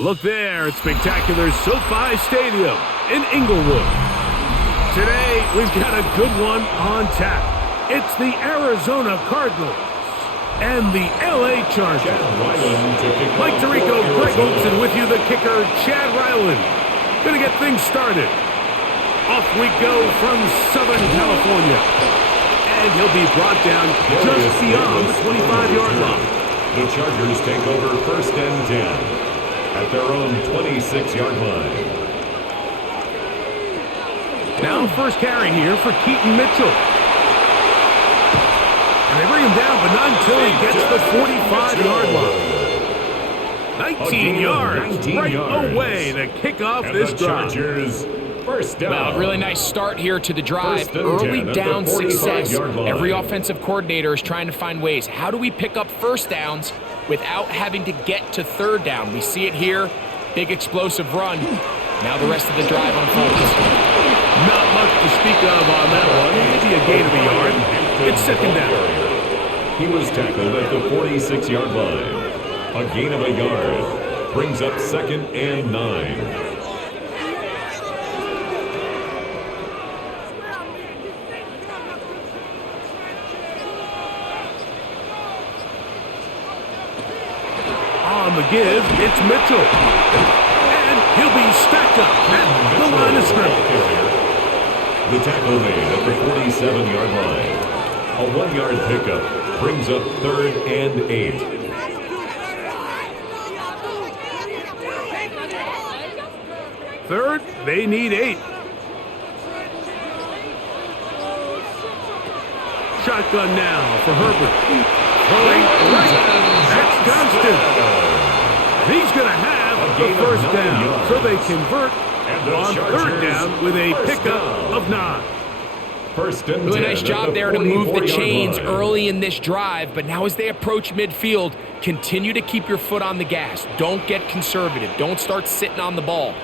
Look there at spectacular SoFi Stadium in Inglewood. Today, we've got a good one on tap. It's the Arizona Cardinals and the LA Chargers. Mike Tirico, Greg Olson with you, the kicker, Chad Ryland. Gonna get things started. Off we go from Southern California. And he'll be brought down just beyond the 25-yard line. The Chargers take over first and 10 at their own 26-yard line. Now first carry here for Keaton Mitchell. And they bring him down, but not until he gets the 45-yard line. 19 yards right away to kick off this drive. Chargers first down. Well, really nice start here to the drive. Early down success. Every offensive coordinator is trying to find ways. How do we pick up first downs without having to get to third down? We see it here. Big explosive run. Now the rest of the drive unfolds. Not much to speak of on that one. Maybe a gain of a yard. It's second down. He was tackled at the 46-yard line. A gain of a yard brings up second and 9. On the give, it's Mitchell. And he'll be stacked up at the line of scrimmage. The tackle made at the 47-yard line. A 1-yard pickup brings up third and 8. Third, they need 8. Shotgun now for Herbert. Throwing right. That's Johnston. He's going to have the first down, so they convert on third down with a pickup of 9. First and 10. Really nice job there to move the chains line. early in this drive, but now as they approach midfield, continue to keep your foot on the gas. Don't get conservative. Don't start sitting on the ball.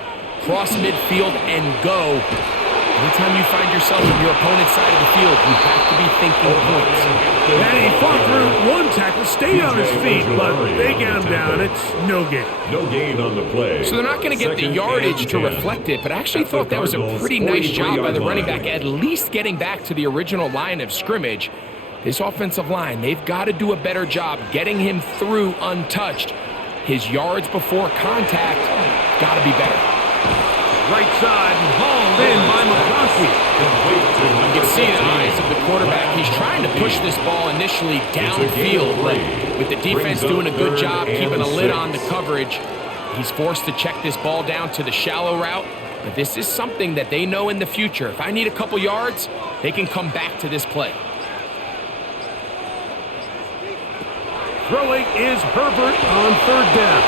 Cross midfield and go. Anytime you find yourself on your opponent's side of the field, you have to be thinking points. And he fought through one tackle, stayed on his feet, but they got him down. It's no gain. No gain on the play. So they're not going to get the yardage to reflect it, but I actually thought that was a pretty nice job by the running back, at least getting back to the original line of scrimmage. This offensive line, they've got to do a better job getting him through untouched. His yards before contact got to be better. Right side and hauled in by McConkey. You can see in the eyes of the quarterback, he's trying to push this ball initially downfield, but with the defense doing a good job keeping a lid on the coverage, he's forced to check this ball down to the shallow route. But this is something that they know in the future. If I need a couple yards, they can come back to this play. Throwing is Herbert on third down.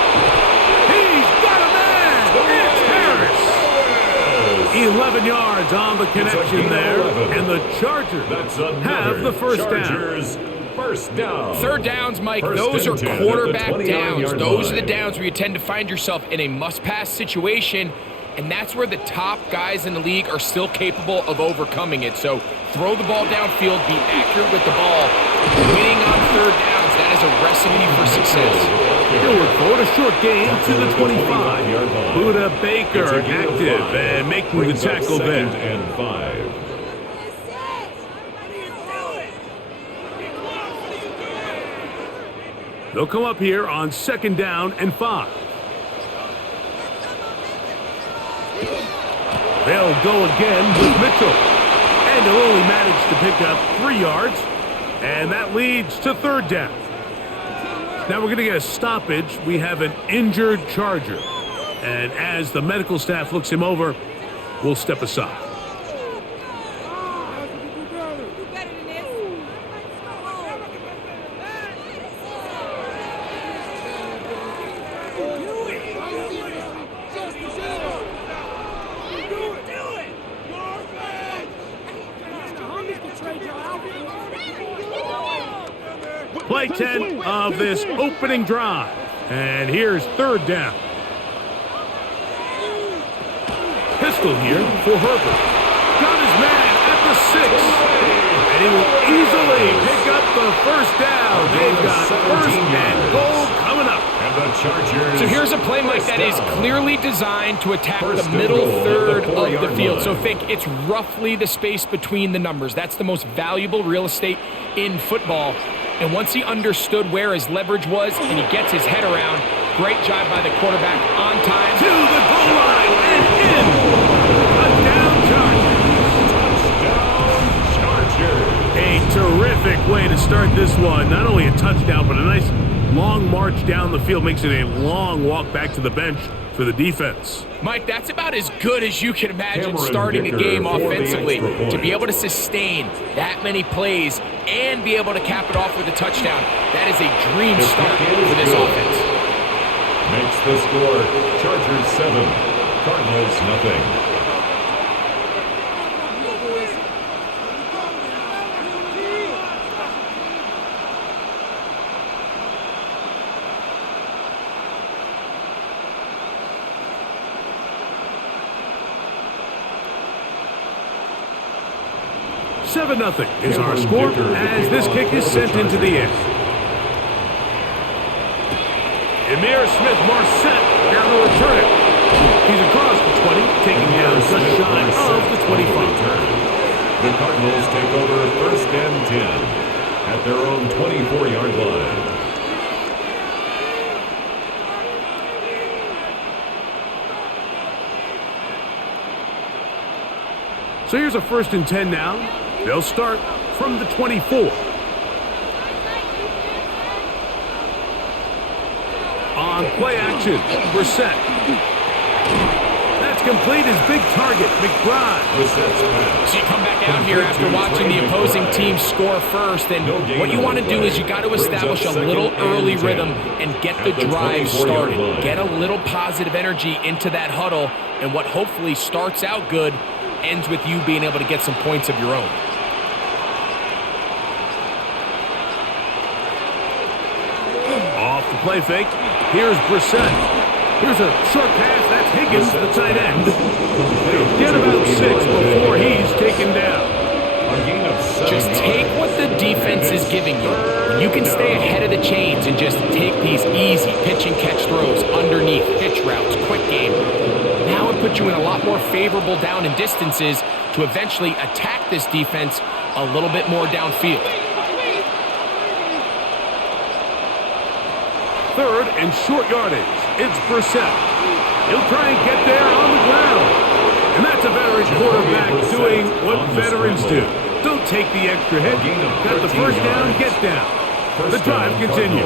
He's got a man! It's Harris! 11 yards on the connection there, and the Chargers have the first down. First down. Third downs, Mike, those are quarterback downs. Those are the downs where you tend to find yourself in a must-pass situation, and that's where the top guys in the league are still capable of overcoming it. So throw the ball downfield, be accurate with the ball. Winning on third downs, that is a recipe for success. Forward for a short gain to the 25. Buda Baker active and making the tackle there. And 5. They'll come up here on second down and 5. They'll go again with Mitchell. And he'll only manage to pick up 3 yards. And that leads to third down. Now we're going to get a stoppage. We have an injured Charger. And as the medical staff looks him over, we'll step aside. Play 10 of this opening drive. And here's third down. Pistol here for Herbert. Got his man at the 6. And he will easily pick up the first down. They've got first and goal coming up. And The Chargers. So here's a play, Mike, that is clearly designed to attack the middle third of the field. So think it's roughly the space between the numbers. That's the most valuable real estate in football. And once he understood where his leverage was and he gets his head around, great job by the quarterback on time. To the goal line and in. Touchdown, Chargers. A terrific way to start this one. Not only a touchdown, but a nice long march down the field. Makes it a long walk back to the bench for the defense. Mike, that's about as good as you can imagine starting a game offensively. To be able to sustain that many plays and be able to cap it off with a touchdown, that is a dream start for this offense. Makes the score Chargers 7, Cardinals nothing. Nothing is our score as this kick is sent into the air. Emir Smith-Marset now to return it. He's across the 20, taking down just shy of the 25. The Cardinals take over 1st and 10 at their own 24-yard line. So here's a 1st and 10 now. They'll start from the 24. On play action, Brissett. That's complete. His big target, McBride. So you come back out here after watching the opposing team score first, and what you want to do is you got to establish a little early rhythm and get the drive started. Get a little positive energy into that huddle, and what hopefully starts out good ends with you being able to get some points of your own. Off the play fake, here's Brissett. Here's a short pass, that's Higgins, the tight end. He'll get about 6 before he's taken down. Just take what the defense is giving you. You can stay ahead of the chains and just take these easy pitch and catch throws underneath, pitch routes, quick game. Now it puts you in a lot more favorable down and distances to eventually attack this defense a little bit more downfield. 3rd and short yardage. It's Brissett. He'll try and get there on the ground. And that's a veteran quarterback doing what veterans do. Don't take the extra hit. Got the 1st down, get down. The drive continues.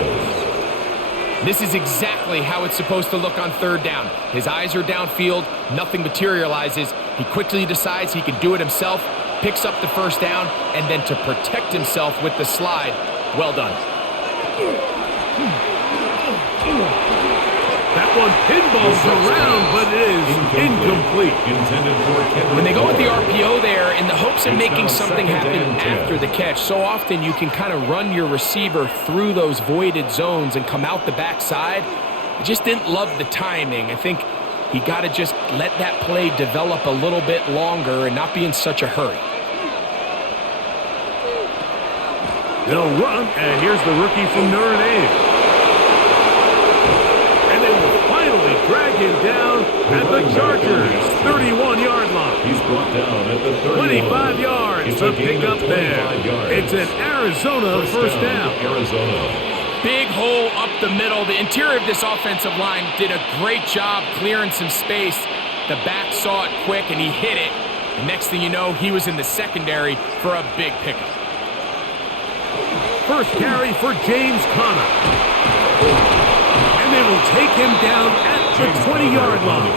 This is exactly how it's supposed to look on 3rd down. His eyes are downfield, nothing materializes. He quickly decides he can do it himself, picks up the 1st down, and then to protect himself with the slide, well done. That one pinballs around, but it is incomplete. When they go with the RPO there in the hopes of making something happen after the catch, so often you can kind of run your receiver through those voided zones and come out the backside. I just didn't love the timing. I think he got to just let that play develop a little bit longer and not be in such a hurry. They'll run, and here's the rookie from Notre Dame. They will finally drag him down at the Chargers' 31-yard line. He's brought down at the 25 yards to pick up there. It's an Arizona 1st down. Arizona. Big hole up the middle. The interior of this offensive line did a great job clearing some space. The back saw it quick, and he hit it. The next thing you know, he was in the secondary for a big pickup. 1st carry for James Conner. They will take him down at the 20-yard line.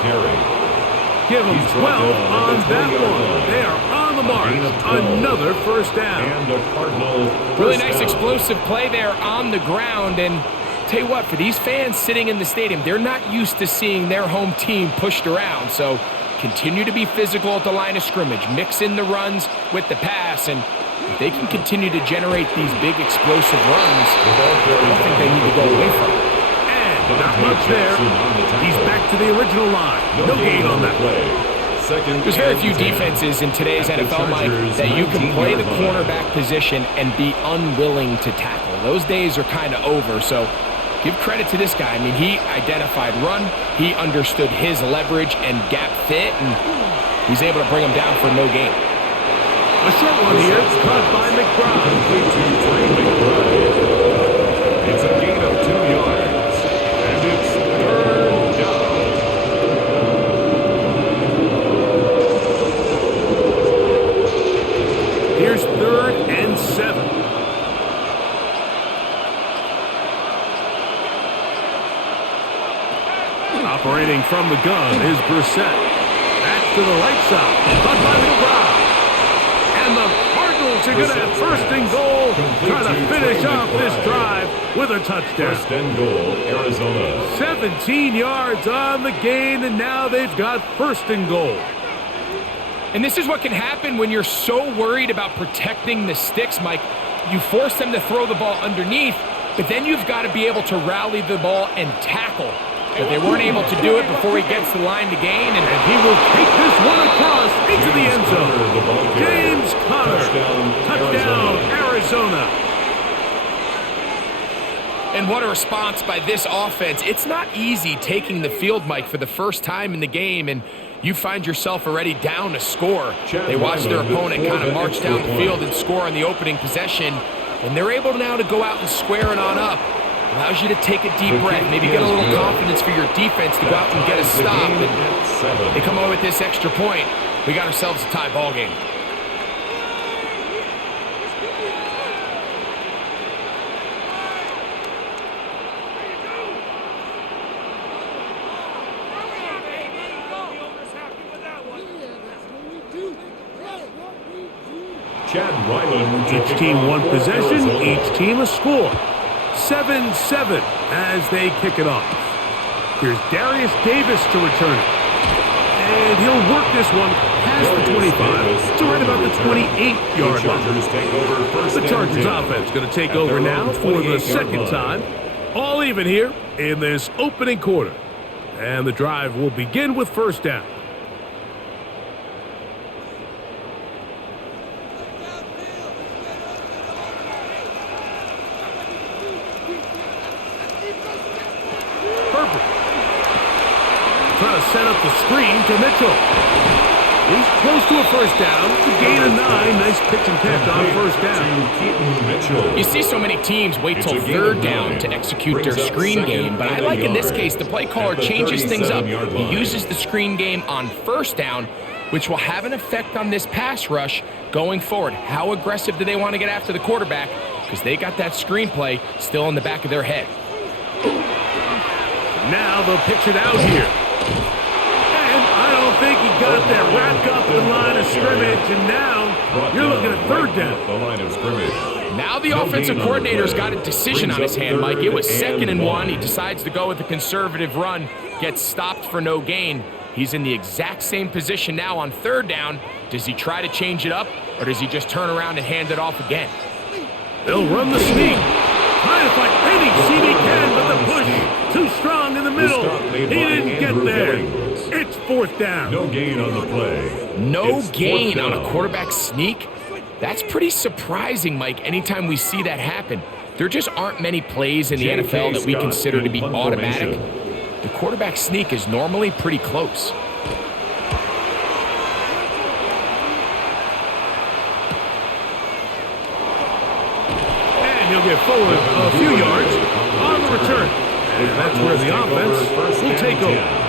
Give him 12 on that one. They are on the mark. Another 1st down. And a Cardinal. Really nice explosive play there on the ground. And tell you what, for these fans sitting in the stadium, they're not used to seeing their home team pushed around. So continue to be physical at the line of scrimmage. Mix in the runs with the pass. And if they can continue to generate these big explosive runs, I don't think they need to go away from it. Not much there. He's back to the original line. No gain on that play. There's very few defenses in today's NFL, Mike, that you can play the cornerback position and be unwilling to tackle. Those days are kind of over, so Give credit to this guy. I mean, he identified run, he understood his leverage and gap fit, and he's able to bring him down for no gain. A short one here, caught by McBride. Complete to Trey McBride. It's a gain of 2 yards, and it's third down. Here's 3rd and 7. Operating from the gun is Brissett. Back to the right side. Caught by McBride. And the Cardinals are going to have 1st and goal. Trying to finish off this drive with a touchdown. 1st and goal, Arizona. 17 yards on the gain, and now they've got 1st and goal. And this is what can happen when you're so worried about protecting the sticks, Mike. You force them to throw the ball underneath, but then you've got to be able to rally the ball and tackle. But they weren't able to do it before he gets the line to gain, and he will take this one across into the end zone. James Conner, touchdown, Arizona. And what a response by this offense. It's not easy taking the field, Mike, for the first time in the game, and you find yourself already down a score. They watch their opponent kind of march down the field and score on the opening possession, and they're able now to go out and square it on up. Allows you to take a deep breath, maybe get a little confidence for your defense to go out and get a stop. And they come away with this extra point. We got ourselves a tie ball game. Each team one possession, each team a score. 7-7 as they kick it off. Here's Darius Davis to return it. And he'll work this one past the 25 to right about the 28-yard line. The Chargers offense going to take over now for the 2nd time. All even here in this opening quarter. And the drive will begin with 1st down. Trying to set up the screen to Mitchell. He's close to a 1st down. The gain of 9. Nice pitch and catch on 1st down. You see so many teams wait till 3rd down to execute their screen game, but I like in this case the play caller changes things up. He uses the screen game on 1st down, which will have an effect on this pass rush going forward. How aggressive do they want to get after the quarterback? Because they got that screen play still in the back of their head. Now they'll pitch it out here. I think he got that wrapped up the line of scrimmage, and now you're looking at 3rd down. The line of scrimmage. Now the offensive coordinator's got a decision on his hand, Mike. It was 2nd and 1. He decides to go with a conservative run, gets stopped for no gain. He's in the exact same position now on 3rd down. Does he try to change it up, or does he just turn around and hand it off again? They'll run the sneak. Trying to find any seam he can, but the push too strong in the middle. He didn't get there. It's 4th down. No gain on the play. No gain on a quarterback sneak? That's pretty surprising, Mike, anytime we see that happen. There just aren't many plays in the NFL that we consider to be automatic. The quarterback sneak is normally pretty close. And he'll get forward a few yards on the return. And that's where the offense will take over.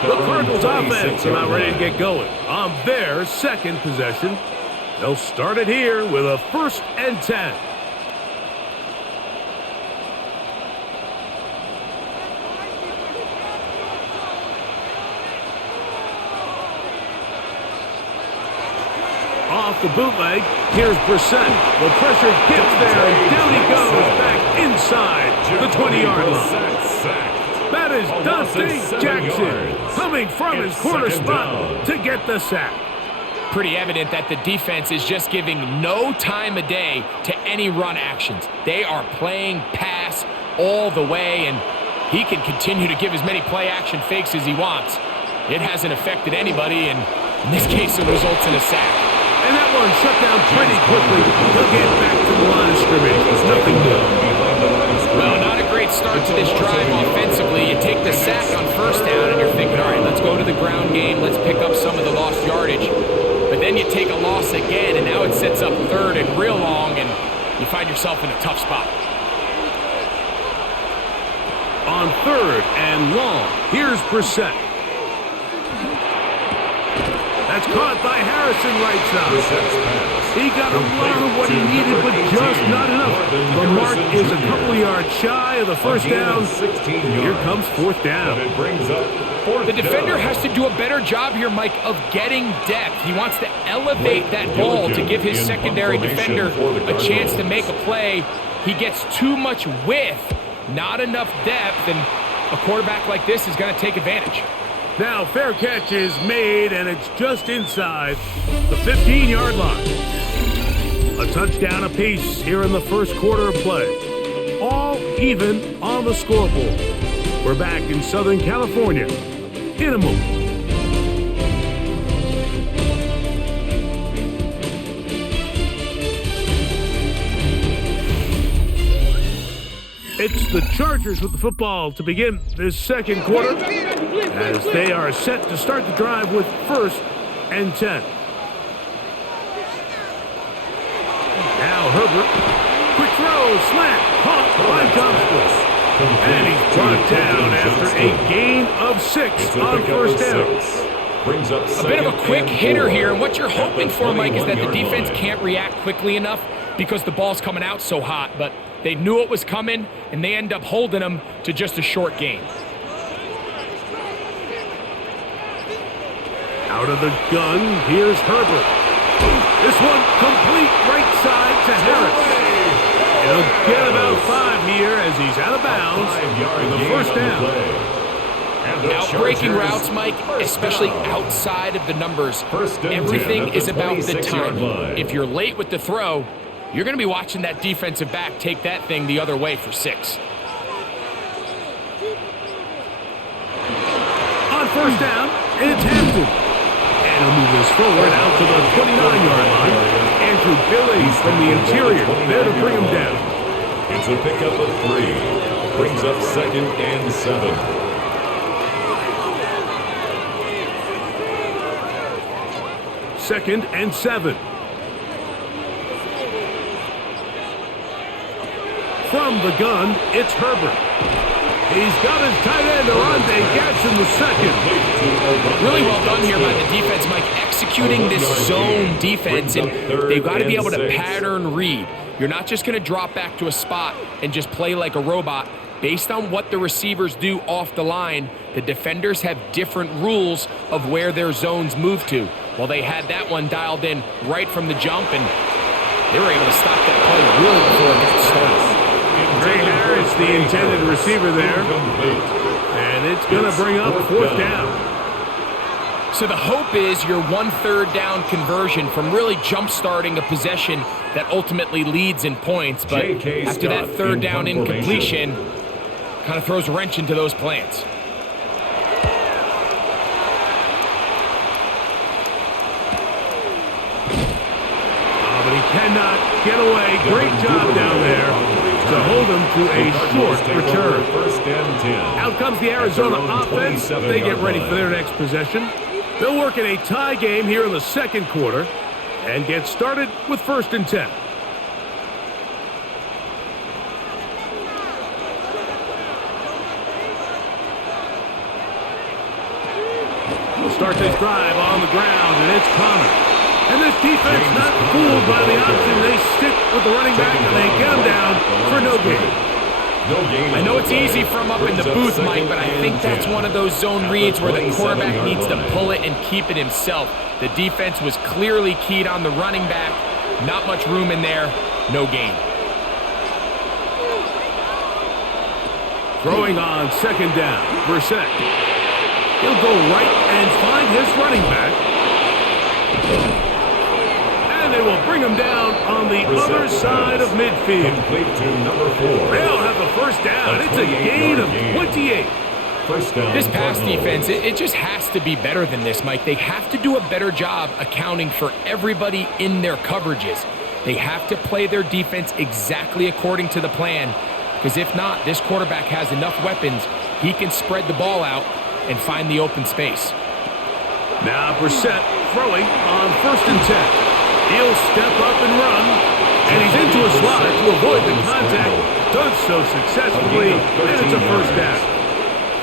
The Cardinals offense are now ready to get going on their 2nd possession. They'll start it here with a 1st and 10. Off the bootleg, here's Brissett. The pressure gets there, and down he goes back inside the 20-yard line. That is Dante Jackson coming from his corner spot to get the sack. Pretty evident that the defense is just giving no time of day to any run actions. They are playing pass all the way, and he can continue to give as many play action fakes as he wants. It hasn't affected anybody, and in this case it results in a sack. And that one shut down pretty quickly. He'll get back to the line of scrimmage. It's nothing new. Well, not a great great start to this drive offensively. You take the sack on first down, and you're thinking, all right, let's go to the ground game. Let's pick up some of the lost yardage. But then you take a loss again, and now it sets up third and real long, and you find yourself in a tough spot. On third and long, here's Brissett. That's caught by Harrison right side. He got a lot of what he needed, but just not enough. The mark is a couple yards shy of the first down. Here comes fourth down. The defender has to do a better job here, Mike, of getting depth. He wants to elevate that ball to give his secondary defender a chance to make a play. He gets too much width, not enough depth, and a quarterback like this is going to take advantage. Now, fair catch is made, and it's just inside the 15-yard line. A touchdown apiece here in the first quarter of play. All even on the scoreboard. We're back in Southern California in a moment. It's the Chargers with the football to begin this second quarter as they are set to start the drive with 1st and 10. Now Herbert, quick throw, slant, caught by Johnston. And he's brought down after a gain of 6 on first down. A bit of a quick hitter here, and what you're hoping for, Mike, is that the defense can't react quickly enough because the ball's coming out so hot, but they knew it was coming, and they end up holding them to just a short gain. Out of the gun, here's Herbert. This one complete right side to Harris. He'll get about 5 here as he's out of bounds for the first down. Out-breaking routes, Mike, especially outside of the numbers, everything is about the timing. If you're late with the throw, you're going to be watching that defensive back take that thing the other way for 6. On first down, it's Hampton. And he'll move this forward out to the 29-yard line. Andrew Billy from the interior there to bring him down. It's a pickup of 3. Brings up 2nd and 7. Second and 7. From the gun, it's Herbert. He's got his tight end, Arande Gatson, the second. Really well done here by the defense, Mike, executing this zone defense, and they've got to be able to pattern read. You're not just going to drop back to a spot and just play like a robot. Based on what the receivers do off the line, the defenders have different rules of where their zones move to. Well, they had that one dialed in right from the jump, and they were able to stop that play really before it got started. Ray Harris, the intended receiver there. And it's going to bring up 4th down. So the hope is your 1/3 down conversion from really jump-starting a possession that ultimately leads in points. But after that 3rd down incompletion, kind of throws a wrench into those plans. Oh, but he cannot get away. Great job down there to hold him to a short return. 1st and 10. Out comes the Arizona offense. They get ready for their next possession. They'll work in a tie game here in the second quarter and get started with 1st and 10. We'll start this drive on the ground, and it's Connor. And this defense not fooled by the option. They stick with the running back, and they get him down for no gain. I know it's easy from up in the booth, Mike, but I think that's one of those zone reads where the quarterback needs to pull it and keep it himself. The defense was clearly keyed on the running back. Not much room in there. No gain. Throwing on 2nd down, Brissett. He'll go right and find his running back. And they will bring him down on the other side of midfield. Complete to number 4. They'll have the first down. It's a gain of 28. First down. This pass defense, it just has to be better than this, Mike. They have to do a better job accounting for everybody in their coverages. They have to play their defense exactly according to the plan. because if not, this quarterback has enough weapons. He can spread the ball out and find the open space. Now Brissett throwing on 1st and 10. He'll step up and run, and he's into a slot to avoid the contact. Does so successfully, and it's a first down.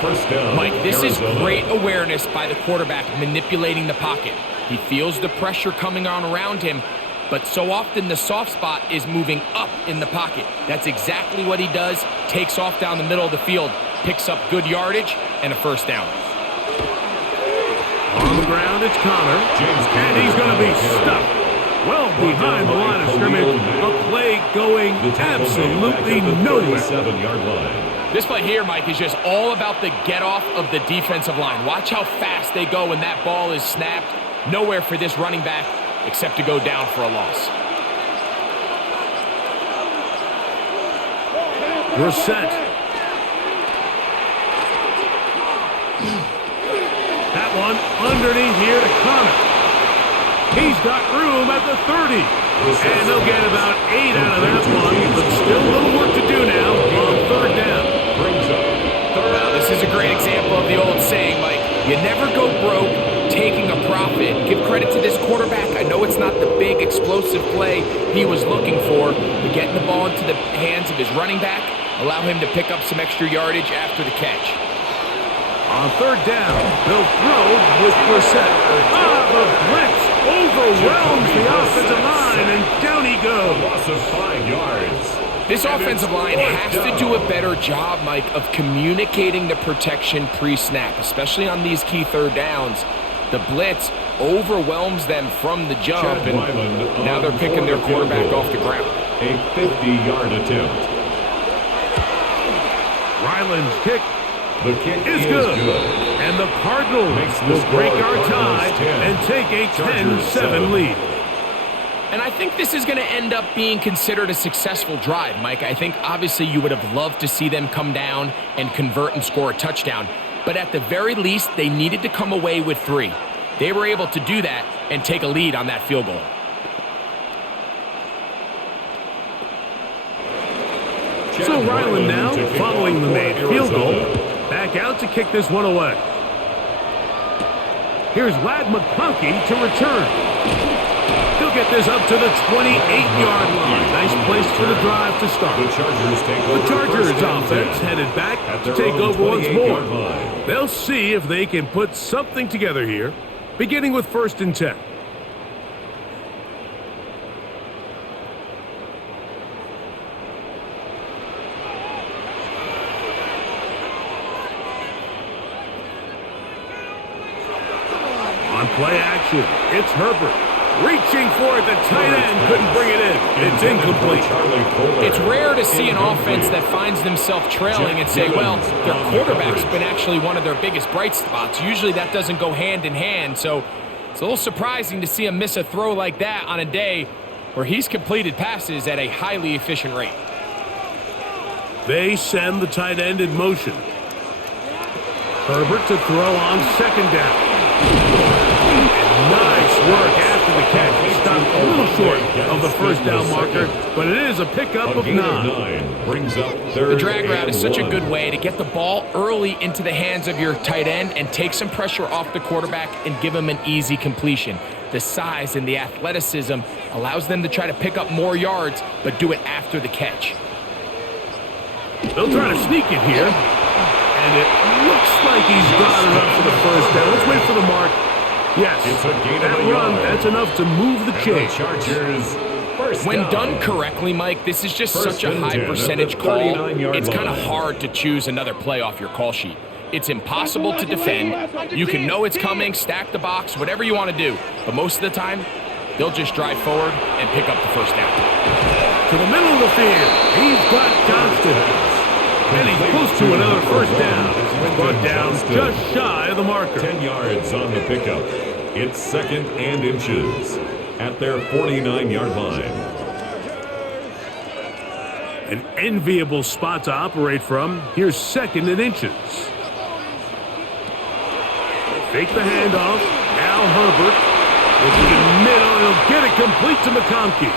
First down, Mike, this is Arizona. great awareness by the quarterback manipulating the pocket. He feels the pressure coming on around him, but so often the soft spot is moving up in the pocket. That's exactly what he does. Takes off down the middle of the field, picks up good yardage, and a first down. On the ground, it's Connor, and he's going to be stuck well behind the line of scrimmage. A play going absolutely nowhere. 7-yard line. This play here, Mike, is just all about the get-off of the defensive line. Watch how fast they go when that ball is snapped. Nowhere for this running back except to go down for a loss. Brissett. That one underneath here to Connor. He's got room at the 30. And they'll get about 8 out of that one, but still a little work to do now on 3rd down. Well, this is a great example of the old saying, Mike, you never go broke taking a profit. Give credit to this quarterback. I know it's not the big explosive play he was looking for, but getting the ball into the hands of his running back, allow him to pick up some extra yardage after the catch. On 3rd down, they'll throw with Brissett. The blitz overwhelms the offensive line, and down he goes. Loss of 5 yards. This offensive line has to do a better job, Mike, of communicating the protection pre-snap, especially on these key 3rd downs. The blitz overwhelms them from the jump, and now they're picking their quarterback off the ground. A 50-yard attempt. Ryland's kick The kick is good. And the Cardinals will break our tie and take a 10-7 lead. And I think this is going to end up being considered a successful drive, Mike. I think obviously you would have loved to see them come down and convert and score a touchdown. But at the very least, they needed to come away with 3. They were able to do that and take a lead on that field goal. So Ryland now, following the made field goal, back out to kick this one away. Here's Ladd McConkey to return. He'll get this up to the 28-yard line. Nice place for the drive to start. The Chargers offense headed back to take over once more. They'll see if they can put something together here, beginning with 1st and 10. On play action, it's Herbert. Reaching for it, the tight end couldn't bring it in. It's incomplete. It's rare to see an offense that finds themselves trailing and say, well, their quarterback's been actually one of their biggest bright spots. Usually that doesn't go hand in hand, so it's a little surprising to see him miss a throw like that on a day where he's completed passes at a highly efficient rate. They send the tight end in motion. Herbert to throw on 2nd down. Nice work after the catch. He stopped a little short of the 1st down marker, but it is a pickup of 9. Brings up The drag route is such a good way to get the ball early into the hands of your tight end and take some pressure off the quarterback and give him an easy completion. The size and the athleticism allows them to try to pick up more yards, but do it after the catch. They'll try to sneak it here, and it looks like he's got it up for the 1st down. Let's wait for the mark. Yes, that run, that's enough to move the chains. When done correctly, Mike, this is just such a high percentage call. It's kind of hard to choose another play off your call sheet. It's impossible to defend. You can know it's coming, stack the box, whatever you want to do. But most of the time, they'll just drive forward and pick up the 1st down. To the middle of the field, he's got Johnston. And he's close to another 1st down. He's brought down just shy of the marker. 10 yards on the pickup. It's 2nd and inches at their 49-yard line. An enviable spot to operate from. Here's 2nd and inches. Fake the handoff. Now Herbert. Looking in middle, he'll get it complete to McConkey.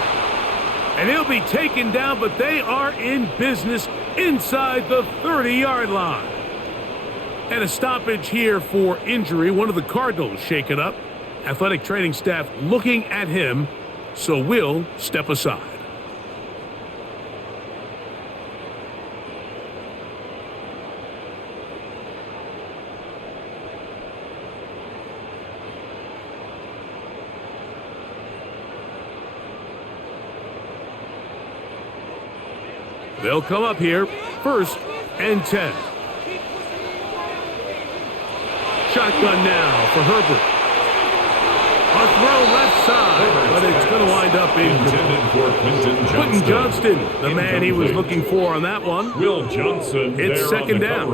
And he'll be taken down, but they are in business inside the 30-yard line. And a stoppage here for injury. One of the Cardinals shaken up. Athletic training staff looking at him, so we'll step aside. They'll come up here, 1st and 10. Shotgun now for Herbert. A throw left side, but it's going to wind up in Quentin Johnston, the man he was looking for on that one. Will Johnson, it's 2nd down.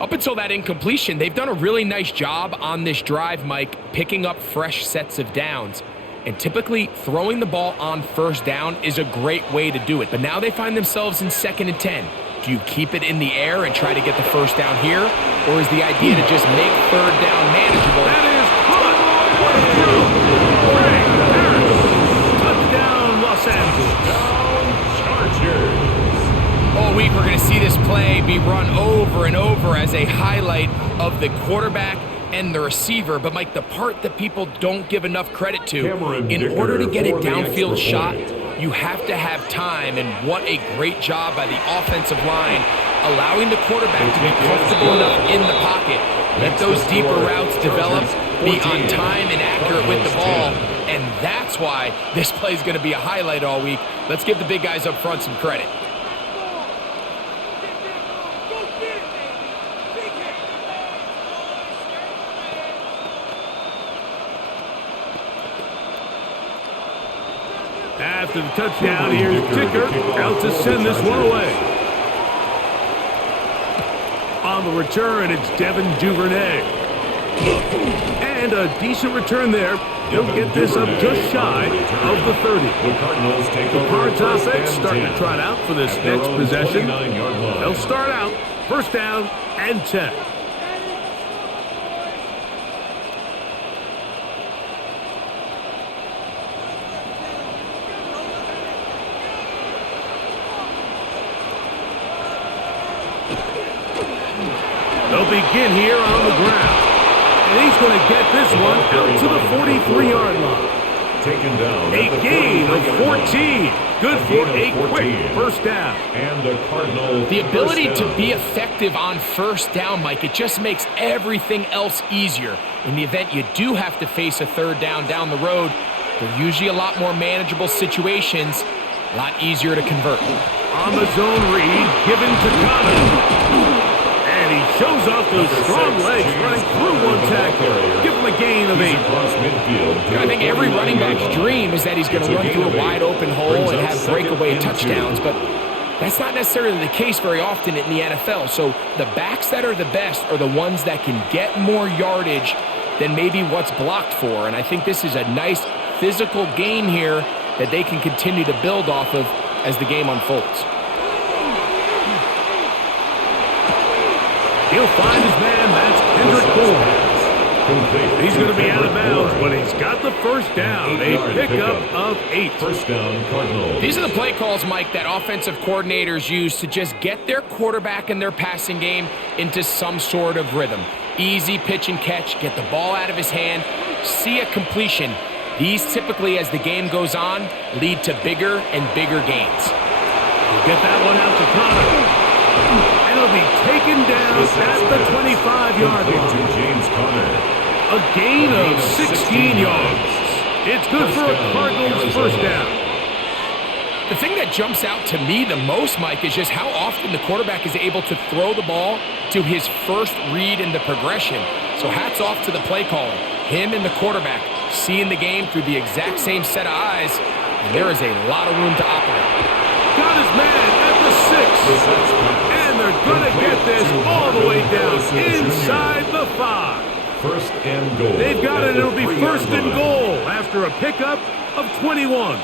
Up until that incompletion, they've done a really nice job on this drive, Mike, picking up fresh sets of downs. And typically, throwing the ball on 1st down is a great way to do it. But now they find themselves in 2nd and 10. Do you keep it in the air and try to get the 1st down here? Or is the idea to just make 3rd down manageable? That is caught. Touchdown, Los Angeles. Chargers. All week, we're going to see this play be run over and over as a highlight of the quarterback and the receiver. But, Mike, the part that people don't give enough credit to, in order to get a downfield shot, you have to have time. And what a great job by the offensive line, allowing the quarterback to be comfortable enough in the pocket. Let those deeper routes develop, be on time and accurate with the ball. And that's why this play is going to be a highlight all week. Let's give the big guys up front some credit. After the touchdown, here's Ticker out to send this one away. On the return, it's Devin Duvernay. And a decent return there. He'll get this up just shy of the 30. The Cards offense starting to trot out for this next possession. They'll start out 1st down and 10. They'll begin here on the ground. And he's going to get this one out to the 43-yard line. Taken down. A gain of 14. Good for a quick 1st down. And the Cardinals. The ability to be effective on 1st down, Mike, it just makes everything else easier. In the event you do have to face a 3rd down the road, they're usually a lot more manageable situations, a lot easier to convert. On the zone read, given to Connor. And he shows off those strong legs running through one tackle. Give him a gain of 8. I think every running back's dream is that he's going to run through a wide open hole and have breakaway touchdowns, but that's not necessarily the case very often in the NFL. So the backs that are the best are the ones that can get more yardage than maybe what's blocked for. And I think this is a nice physical gain here that they can continue to build off of as the game unfolds. He'll find his man. That's Kendrick Bourne. He's going to be out of bounds, but he's got the 1st down. A pickup of 8. 1st down, Cardinals. These are the play calls, Mike, that offensive coordinators use to just get their quarterback and their passing game into some sort of rhythm. Easy pitch and catch, get the ball out of his hand, see a completion. These typically, as the game goes on, lead to bigger and bigger gains. Get that one out to Connor. And it'll be taken down at the 25-yard line. James Conner. A gain of 16 yards. It's good for a Cardinals 1st down. The thing that jumps out to me the most, Mike, is just how often the quarterback is able to throw the ball to his first read in the progression. So hats off to the play caller. Him and the quarterback seeing the game through the exact same set of eyes, and there is a lot of room to operate. Got his man at the 6. And they're going to get this all the way down inside the 5. 1st and goal. They've got it. It'll be 1st and goal after a pickup of 21.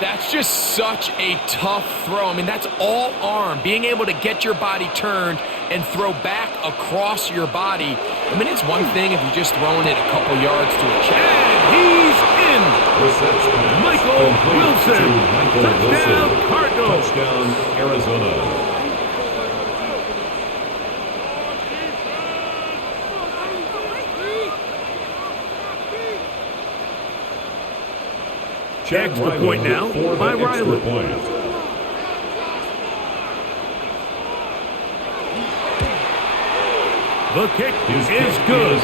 That's just such a tough throw. I mean, that's all arm. Being able to get your body turned and throw back across your body. I mean, it's one thing if you're just throwing it a couple yards to a check. And he's in. Michael Wilson. Touchdown, Cardinals. Touchdown, Arizona. Extra point now by Riley. The kick is good.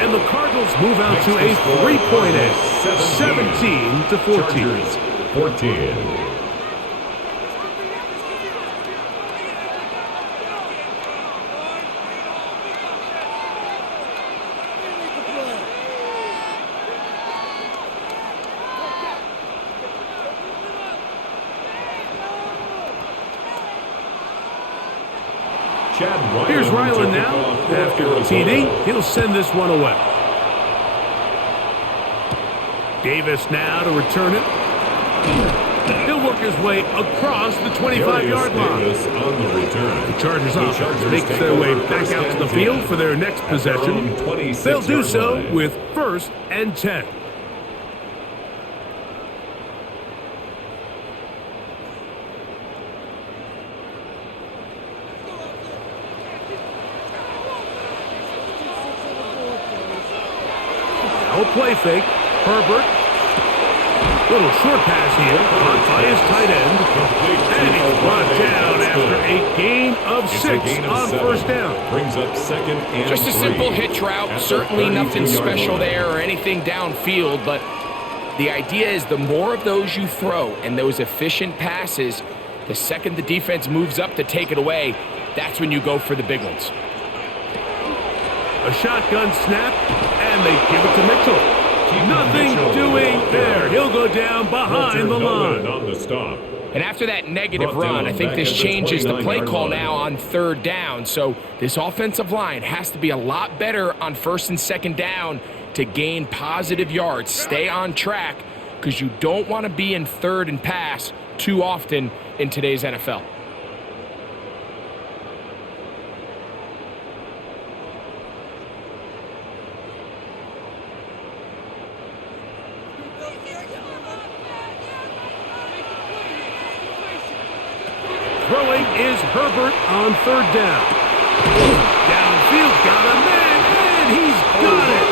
And the Cardinals move out to a 3-point edge, 17-14. 14. Here's Ryland now. After the TD, he'll send this one away. Davis now to return it. He'll work his way across the 25-yard line. The Chargers offense makes their way back out to the field for their next possession. They'll do so with 1st and 10. Play fake. Herbert. Little short pass here. Caught by his tight end. And he's brought down after a gain of 6 on 1st down. Brings up 2nd and 3. Just a simple hitch route. Certainly nothing special there or anything downfield, but the idea is the more of those you throw and those efficient passes, the second the defense moves up to take it away, that's when you go for the big ones. A shotgun snap, and they give it to Mitchell. Nothing doing there. He'll go down behind the line. On the stop. And after that negative run, I think this changes the play call now on 3rd down. So this offensive line has to be a lot better on 1st and 2nd down to gain positive yards. Stay on track because you don't want to be in 3rd and pass too often in today's NFL. Throwing is Herbert on 3rd down. Downfield, got a man, and he's got it.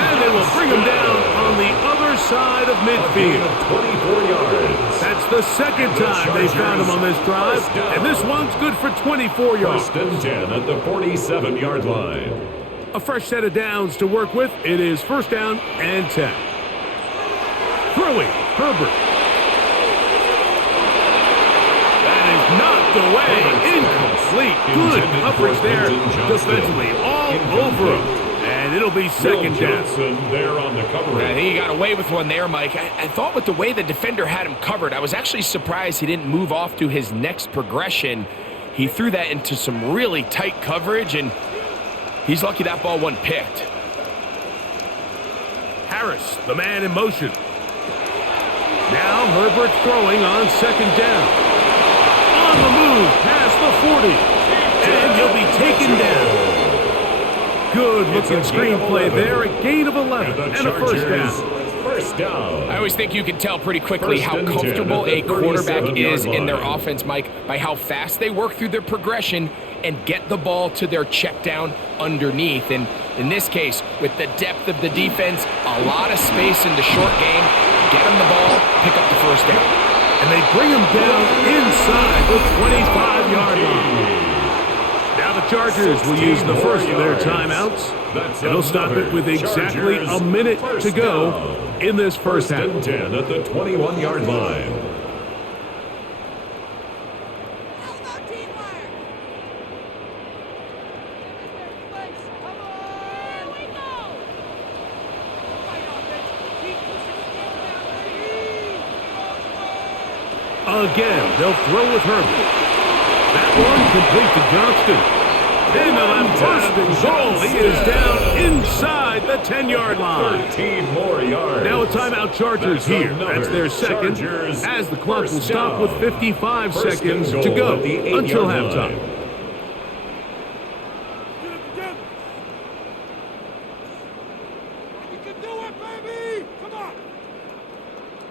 And they will bring him down on the other side of midfield. 24 yards. That's the 2nd time they found him on this drive, and this one's good for 24 yards. 1st and 10 at the 47-yard line. A fresh set of downs to work with. It is 1st down and 10. Throwing, Herbert. Knocked away, incomplete. Good coverage there defensively, all over him. And it'll be 2nd down. There on the coverage. I think he got away with one there, Mike. I thought with the way the defender had him covered, I was actually surprised he didn't move off to his next progression. He threw that into some really tight coverage, and he's lucky that ball wasn't picked. Harris, the man in motion. Now Herbert throwing on 2nd down. On the move, past the 40, and he'll be taken down. Good-looking screenplay there, a gain of 11 and a 1st down. I always think you can tell pretty quickly how comfortable a quarterback is in their offense, Mike, by how fast they work through their progression and get the ball to their check down underneath. And in this case, with the depth of the defense, a lot of space in the short game, get them the ball, pick up the 1st down. And they bring him down inside the 25-yard line. Now the Chargers will use the first of their timeouts. And they'll stop it with exactly a minute to go in this 1st half. 1st and 10 at the 21-yard line. Again, they'll throw with Herbert. That one complete to Johnston. And they'll have 1st and goal. He is down inside the 10-yard line. 13 more yards. Now a timeout Chargers here. That's their 2nd, as the clock will stop with 55 seconds to go until halftime.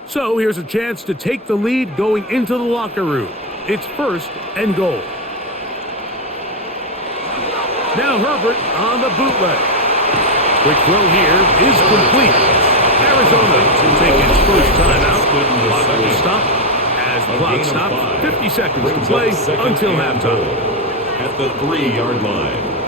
So here's a chance to take the lead going into the locker room. It's 1st and goal. Now Herbert on the bootleg. Quick throw here is complete. Arizona to take its first timeout. Clock will stop as the clock stops. 50 seconds to play until halftime. At the 3-yard line.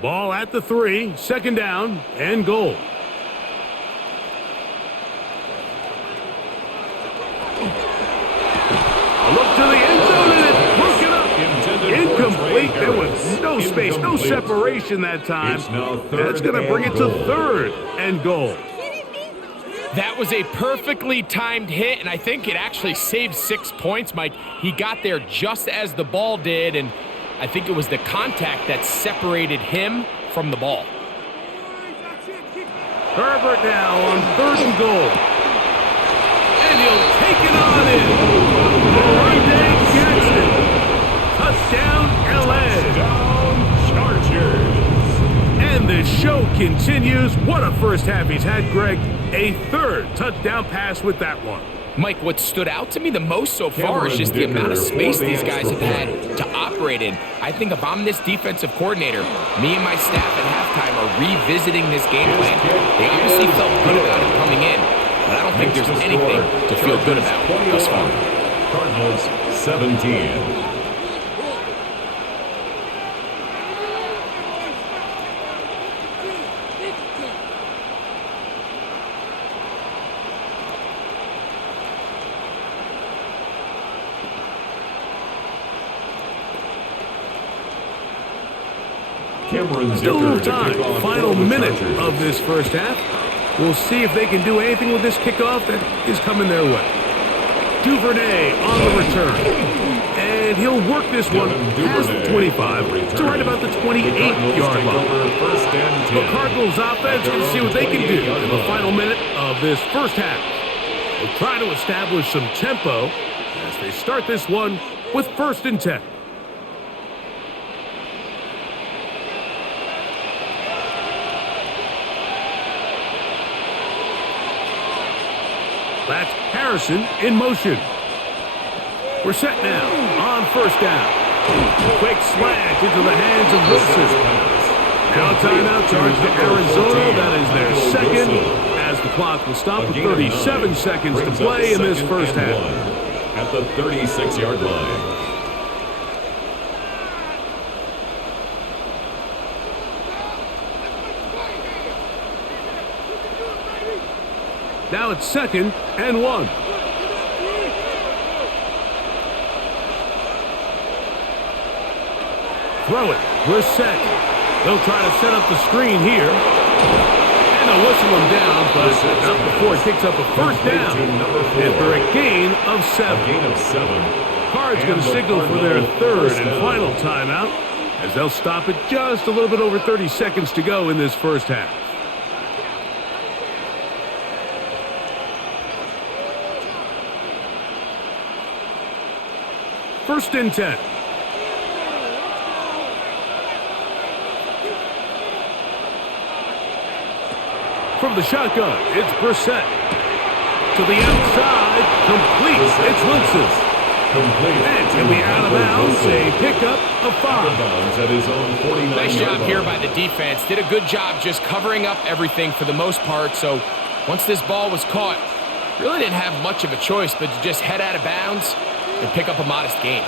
Ball at the 3, 2nd down and goal. A look to the end zone and it's broken up. Incomplete. There was no space, no separation that time. That's going to bring it to 3rd and goal. That was a perfectly timed hit, and I think it actually saved 6 points, Mike. He got there just as the ball did, and I think it was the contact that separated him from the ball. Herbert now on 3rd and goal. And he'll take it on in. Rondé Jackson. Touchdown, LA. Chargers. And the show continues. What a first half he's had, Greg. A 3rd touchdown pass with that one. Mike, what stood out to me the most so far is just the amount of space these guys have had to operate in. I think if I'm this defensive coordinator, me and my staff at halftime are revisiting this game plan. They obviously felt good about it coming in, but I don't think there's anything to feel good about thus far. Cardinals 17. Still a little time. Final minute of this first half. We'll see if they can do anything with this kickoff that is coming their way. Duvernay on the return. And he'll work this one past the 25 to right about the 28-yard line. The Cardinals offense can see what they can do in the final minute of this first half. They'll try to establish some tempo as they start this one with 1st and 10. That's Harrison in motion. We're set now on 1st down. Quick slant into the hands of Wilson. Now timeout charge to Arizona. That is their 2nd as the clock will stop with 37 seconds to play in this first half. At the 36-yard line. Now it's 2nd and 1. Throw it. Brissett. They'll try to set up the screen here. And they'll whistle him down, but not before it kicks up a 1st down. And for a gain of 7. Cards going to signal for their 3rd and final timeout as they'll stop it just a little bit over 30 seconds to go in this first half. First and 10. From the shotgun, it's Brissett. To the outside, complete. It's Wilson. And he'll be out of bounds. A pickup of 5. Nice job here by the defense. Did a good job just covering up everything for the most part. So once this ball was caught, really didn't have much of a choice but to just head out of bounds and pick up a modest gain.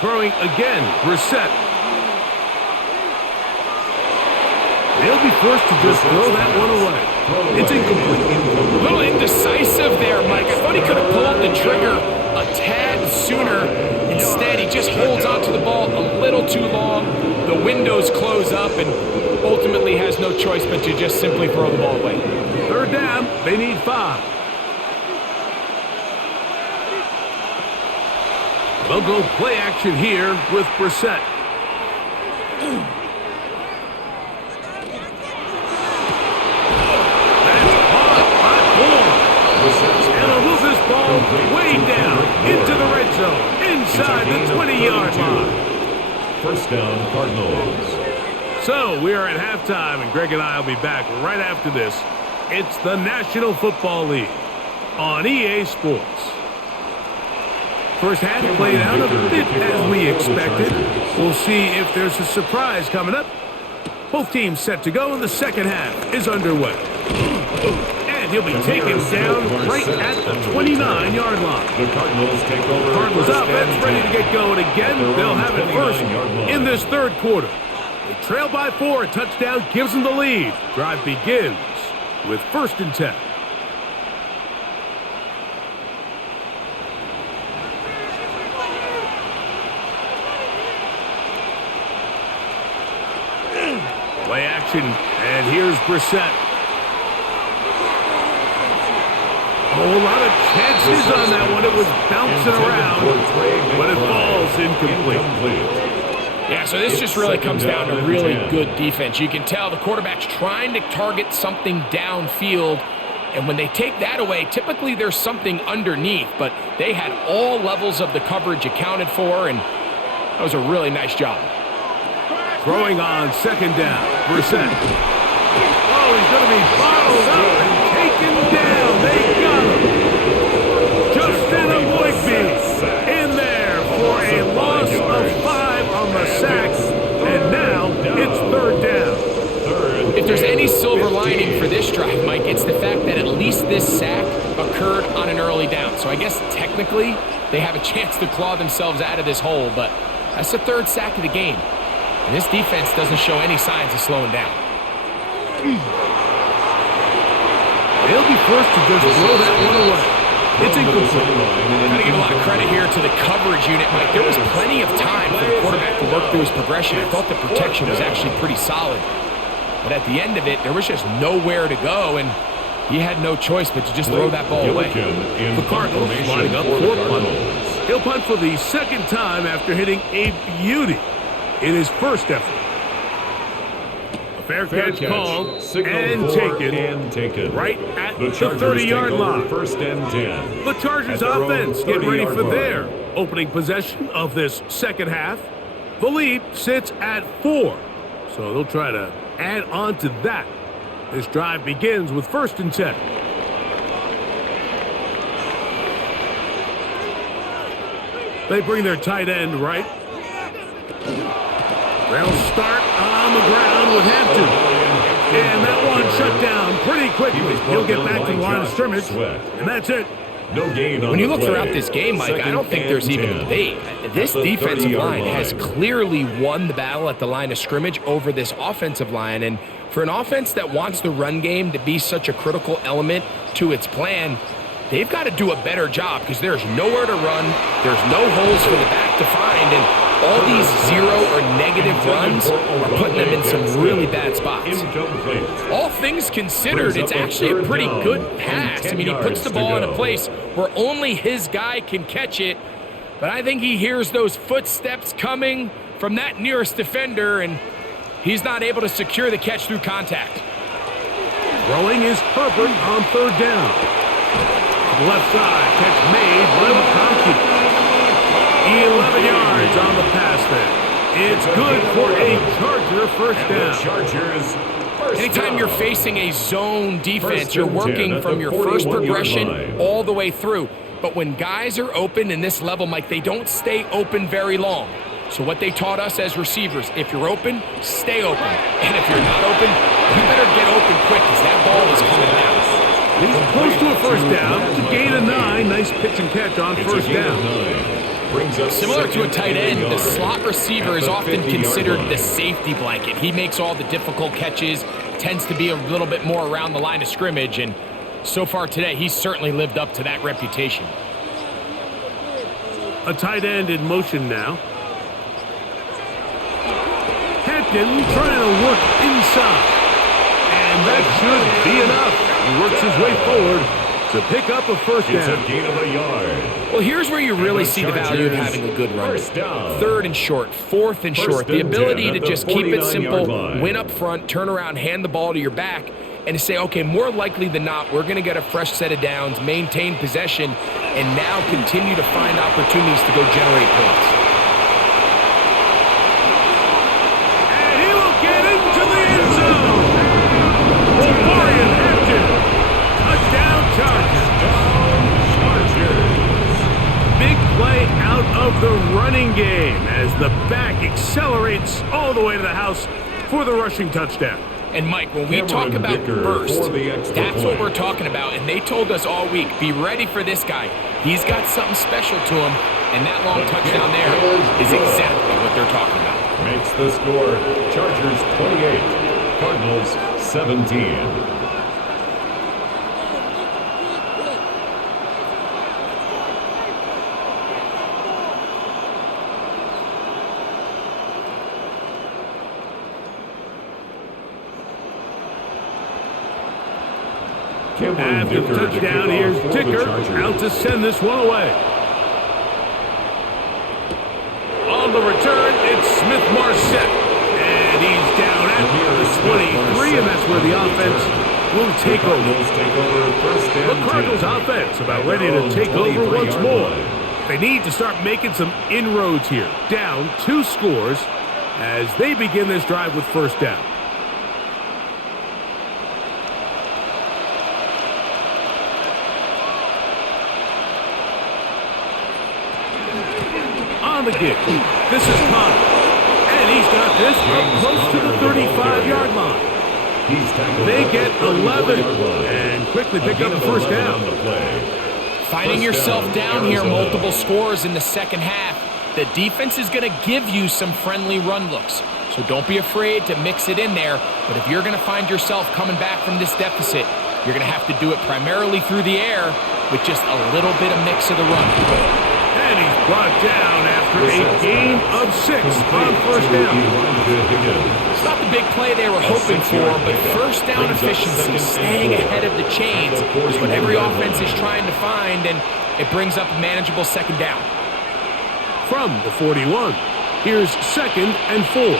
Throwing again, Brissett. They'll be forced to just throw that one away. It's incomplete. A little indecisive there, Mike. I thought he could have pulled the trigger a tad sooner. Instead, he just holds onto the ball a little too long. The windows close up and ultimately has no choice but to just simply throw the ball away. 3rd down, they need 5. They'll go play action here with Brissett. First down, Cardinals. So we are at halftime, and Greg and I will be back right after this. It's the National Football League on EA Sports. First half played out a bit as we expected. We'll see if there's a surprise coming up. Both teams set to go, and the second half is underway. And he'll be taken down right at the 29-yard line. The Cardinals take over. Cardinals offense ready to get going again. They'll have it first in this third quarter. They trail by 4. A touchdown gives them the lead. Drive begins with 1st and 10. Play action, and here's Brissett. Oh, a lot of chances on that one. It was bouncing around, but it falls incomplete. Yeah, so this just really comes down to really good defense. You can tell the quarterback's trying to target something downfield, and when they take that away, typically there's something underneath, but they had all levels of the coverage accounted for, and that was a really nice job. Throwing on 2nd down, Brissett. Oh, he's going to be bottled up and taken down. They got him. Justin Avoigbe in there for a loss of 5 on the sack, and now it's 3rd down. If there's any silver lining for this drive, Mike, it's the fact that at least this sack occurred on an early down. So I guess technically they have a chance to claw themselves out of this hole, but that's the 3rd sack of the game. And this defense doesn't show any signs of slowing down. They'll be first to just throw that one away. It's incomplete. Got to give a lot of credit here to the coverage unit, Mike. There was plenty of time for the quarterback to work through his progression. I thought the protection was actually pretty solid. But at the end of it, there was just nowhere to go, and he had no choice but to just throw that ball away. The Cardinals lining up for punt. He'll punt for the 2nd time after hitting a beauty in his first effort. A fair catch called and taken right at the 30-yard line. 1st and 10. The Chargers offense get ready for their opening possession of this second half. The lead sits at 4, so they'll try to add on to that. This drive begins with 1st and 10. They bring their tight end right. They'll start on the ground with Hampton. And that one shut down pretty quickly. He'll get back to the line of scrimmage, and that's it. No gain on when you look play. Throughout this game, Mike, I don't think there's even a debate. This defensive line has clearly won the battle at the line of scrimmage over this offensive line. And for an offense that wants the run game to be such a critical element to its plan, they've got to do a better job because there's nowhere to run. There's no holes for the back to find. And all these 0 or negative runs are putting them in some really bad spots. All things considered, it's actually a pretty good pass. I mean, he puts the ball in a place where only his guy can catch it. But I think he hears those footsteps coming from that nearest defender, and he's not able to secure the catch through contact. Throwing is Herbert on 3rd down. To the left side, catch made by McConkey. 11 yards on the pass there. It's good for a Charger first down. Anytime you're facing a zone defense, you're working from your first progression all the way through. But when guys are open in this level, Mike, they don't stay open very long. So what they taught us as receivers, if you're open, stay open. And if you're not open, you better get open quick because that ball is coming down. He's close to a first down. It's a gain of 9. Nice pitch and catch on first down. Similar to a tight end, the slot receiver is often considered the safety blanket. He makes all the difficult catches, tends to be a little bit more around the line of scrimmage, and so far today, he's certainly lived up to that reputation. A tight end in motion now. Hampton trying to work inside, and that should be enough. He works his way forward to pick up a first down. It's a gain of a yard. Well, here's where you really see the value of having a good run. 3rd and short, 4th and short. The ability to just keep it simple, win up front, turn around, hand the ball to your back, and to say, okay, more likely than not, we're going to get a fresh set of downs, maintain possession, and now continue to find opportunities to go generate points. the way to the house for the rushing touchdown. And Mike, when we talk about burst, that's what we're talking about. And they told us all week, be ready for this guy. He's got something special to him, and that long touchdown there is exactly what they're talking about. Makes the score Chargers 28, Cardinals 17. After the touchdown, here's Dicker out to send this one away. On the return, it's Smith-Marset. And he's down at the 23, and that's where the offense will take over. The Cardinals offense about ready to take over once more. They need to start making some inroads here. Down 2 scores as they begin this drive with first down. On the give. This is Connor. And he's got this up close to the 35-yard line. They get 11 and quickly pick up the first down. Finding yourself down here, multiple scores in the second half. The defense is going to give you some friendly run looks. So don't be afraid to mix it in there. But if you're going to find yourself coming back from this deficit, you're going to have to do it primarily through the air with just a little bit of mix of the run. And he's brought down after a gain of 6 on first down. It's not the big play they were hoping for, but first down efficiency, staying ahead of the chains, is what every offense is trying to find, and it brings up a manageable second down. From the 41, here's 2nd and 4.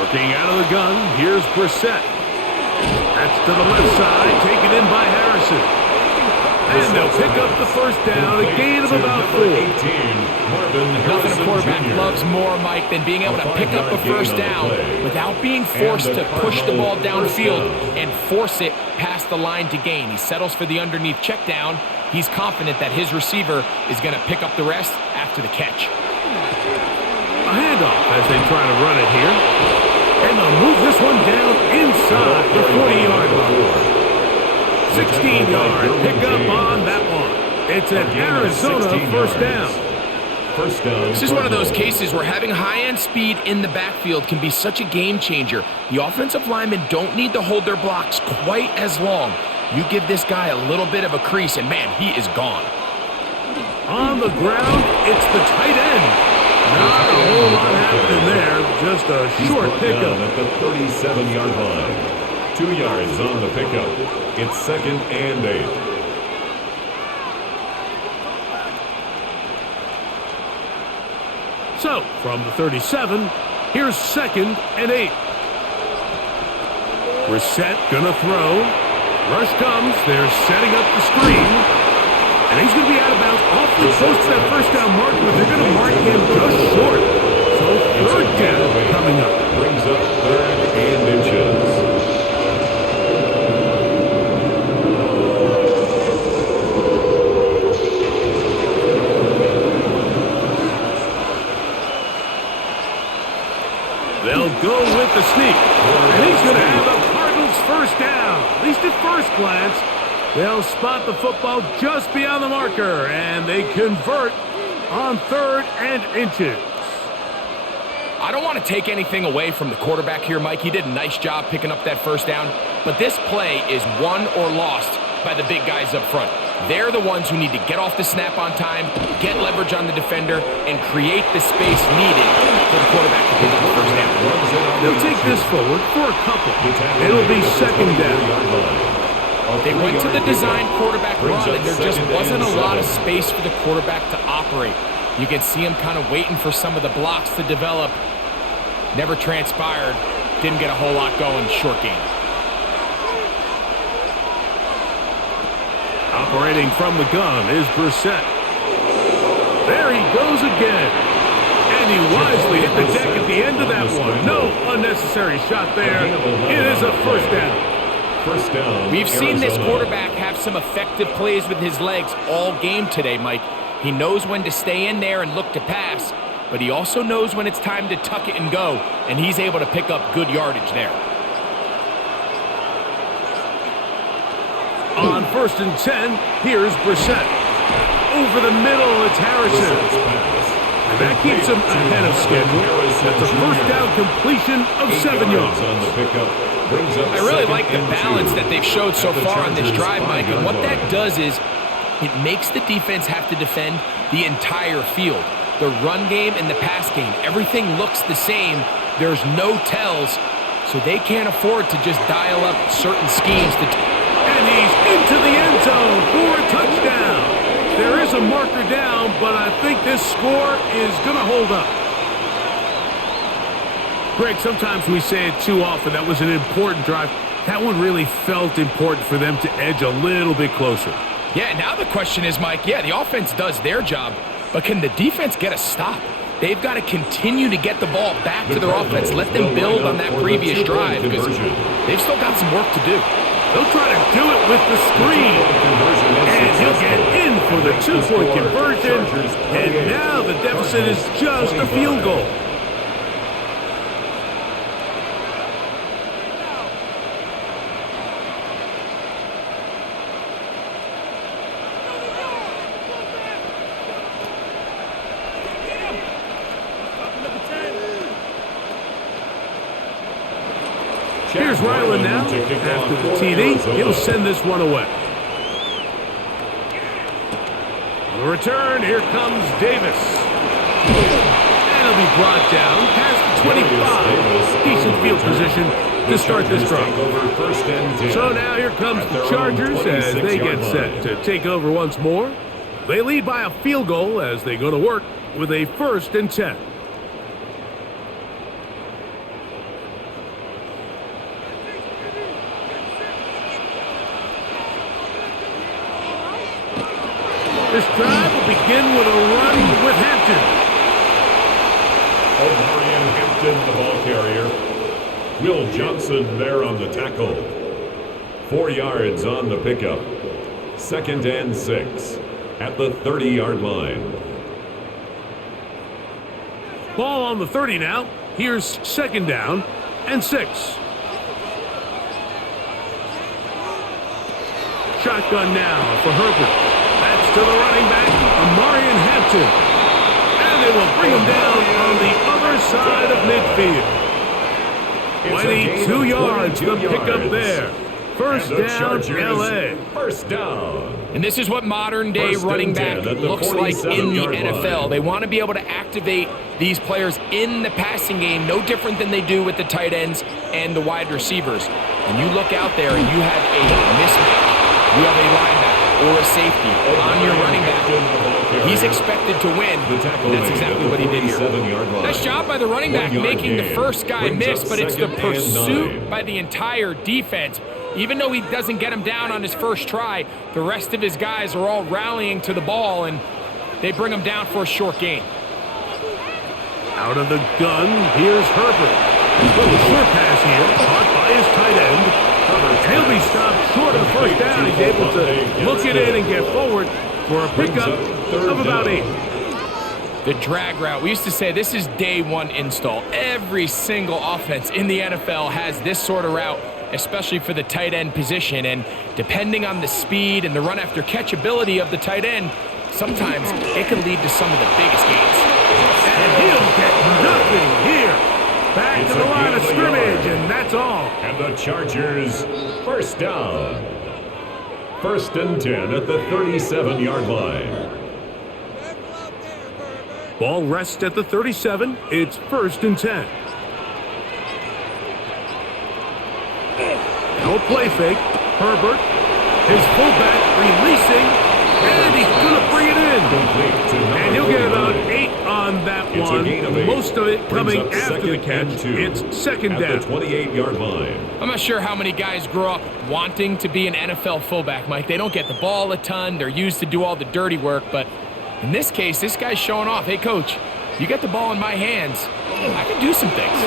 Working out of the gun, here's Brissett. That's to the left side, taken in by Harrison. And they'll pick up the first down, a gain of about 4. Nothing a quarterback loves more, Mike, than being able to pick up a first down without being forced to push the ball downfield and force it past the line to gain. He settles for the underneath check down. He's confident that his receiver is going to pick up the rest after the catch. A handoff as they try to run it here. And they'll move this one down inside the 40-yard line. 16-yard pickup on that one. It's an Arizona first down. This is one of those cases where having high-end speed in the backfield can be such a game changer. The offensive linemen don't need to hold their blocks quite as long. You give this guy a little bit of a crease, and man, he is gone. On the ground, it's the tight end. Not a whole lot happening there, just a short pickup. At the 37-yard line. 2 yards on the pickup. It's 2nd and 8. So, from the 37, here's 2nd and 8. Brissett gonna throw. Rush comes, they're setting up the screen. And he's going to be out of bounds awfully close to that first down mark, but they're going to mark him just short. So third down coming up. Brings up 3rd and inches. They'll go with the sneak. And he's going to have the Cardinals first down, at least at first glance. They'll spot the football just beyond the marker, and they convert on 3rd and inches. I don't want to take anything away from the quarterback here, Mike. He did a nice job picking up that first down, but this play is won or lost by the big guys up front. They're the ones who need to get off the snap on time, get leverage on the defender, and create the space needed for the quarterback to pick up the first down. They'll take this forward for a couple. It'll be 2nd down. They went to the design quarterback run, and there just wasn't a lot of space for the quarterback to operate. You can see him kind of waiting for some of the blocks to develop. Never transpired. Didn't get a whole lot going. Short game. Operating from the gun is Brissett. There he goes again. And he wisely hit the deck at the end of that one. No unnecessary shot there. It is a first down. First down, We've seen this Arizona. quarterback have some effective plays with his legs all game today, Mike. He knows when to stay in there and look to pass, but he also knows when it's time to tuck it and go, and he's able to pick up good yardage there. On 1st and 10, here's Brissett. Over the middle, it's Harrison. And that keeps him ahead of schedule. That's a first down completion of 7 yards. On the pickup. I really like the balance that they've showed so far on this drive, Mike, and what that does is it makes the defense have to defend the entire field. The run game and the pass game, everything looks the same. There's no tells, so they can't afford to just dial up certain schemes. And he's into the end zone for a touchdown. There is a marker down, but I think this score is going to hold up. Greg, sometimes we say it too often. That was an important drive. That one really felt important for them to edge a little bit closer. Yeah, now the question is, Mike, the offense does their job, but can the defense get a stop? They've got to continue to get the ball back to their offense. Let them build on that previous drive because they've still got some work to do. They'll try to do it with the screen. And he'll get in for the 2-point conversion. And now the deficit is just a field goal. Here's Ryland now. After the TD, he'll send this one away. The return, here comes Davis. And he'll be brought down past the 25. Decent field position to start this drive. So now here comes the Chargers as they get set to take over once more. They lead by a field goal as they go to work with a 1st and 10. This drive will begin with a run with Hampton. O'Brien Hampton, the ball carrier. Will Johnson there on the tackle. 4 yards on the pickup. 2nd and 6 at the 30-yard line. Ball on the 30 now. Here's 2nd down and 6. Shotgun now for Herbert. That's to the running back, Amarian Hampton. And they will bring him down on the other side of midfield. 22 yards to pick up there. First down, L.A. First down. And this is what modern-day running back looks like in the NFL. They want to be able to activate these players in the passing game, no different than they do with the tight ends and the wide receivers. And you look out there and you have a mismatch. You have a linebacker or a safety on your running back. He's expected to win, and that's exactly what he did here. Nice job by the running back making the first guy miss, but it's the pursuit by the entire defense. Even though he doesn't get him down on his first try, the rest of his guys are all rallying to the ball, and they bring him down for a short gain. Out of the gun, here's Herbert. A little short pass here, caught by his tight end. He'll be stopped short of first down. He's able to look it in and get forward for a pickup of about 8. The drag route. We used to say this is day one install. Every single offense in the NFL has this sort of route, especially for the tight end position. And depending on the speed and the run after catch ability of the tight end, sometimes it can lead to some of the biggest gains. And he'll get nothing here. Back to the line of scrimmage, and that's all. And the Chargers, first down. 1st and 10 at the 37-yard line. Ball rests at the 37. It's 1st and 10. No play fake. Herbert, his fullback, releasing. And he's going to bring it in. And he'll get about 8 on that one. Most of it coming after the catch. It's 2nd down. At the 28-yard line. I'm not sure how many guys grow up wanting to be an NFL fullback, Mike. They don't get the ball a ton. They're used to do all the dirty work. But in this case, this guy's showing off. Hey, coach, you got the ball in my hands. I can do some things.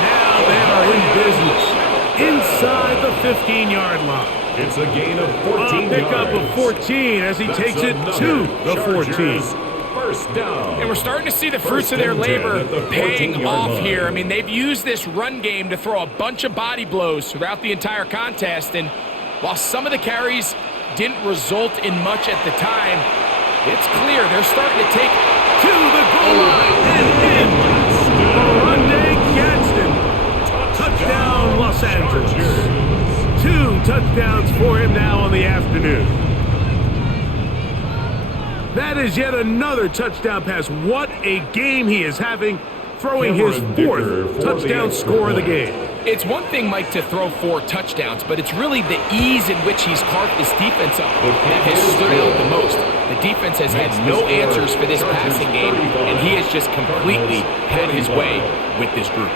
Now they are in business. inside the 15-yard line. It's a gain of 14 pick yards. up of 14 as he takes it to the 14. First down. And we're starting to see the fruits of their labor paying off here. I mean, they've used this run game to throw a bunch of body blows throughout the entire contest. And while some of the carries didn't result in much at the time, it's clear they're starting to take to the goal line and in. Monday Gadsden. Touchdown, Los Angeles. 2 touchdowns for him now on the afternoon. That is yet another touchdown pass. What a game he is having, throwing his 4th touchdown score of the game. It's one thing, Mike, to throw 4 touchdowns, but it's really the ease in which he's carved this defense up that has stood out the most. The defense has had no answers for this passing game, and he has just completely had his way with this group.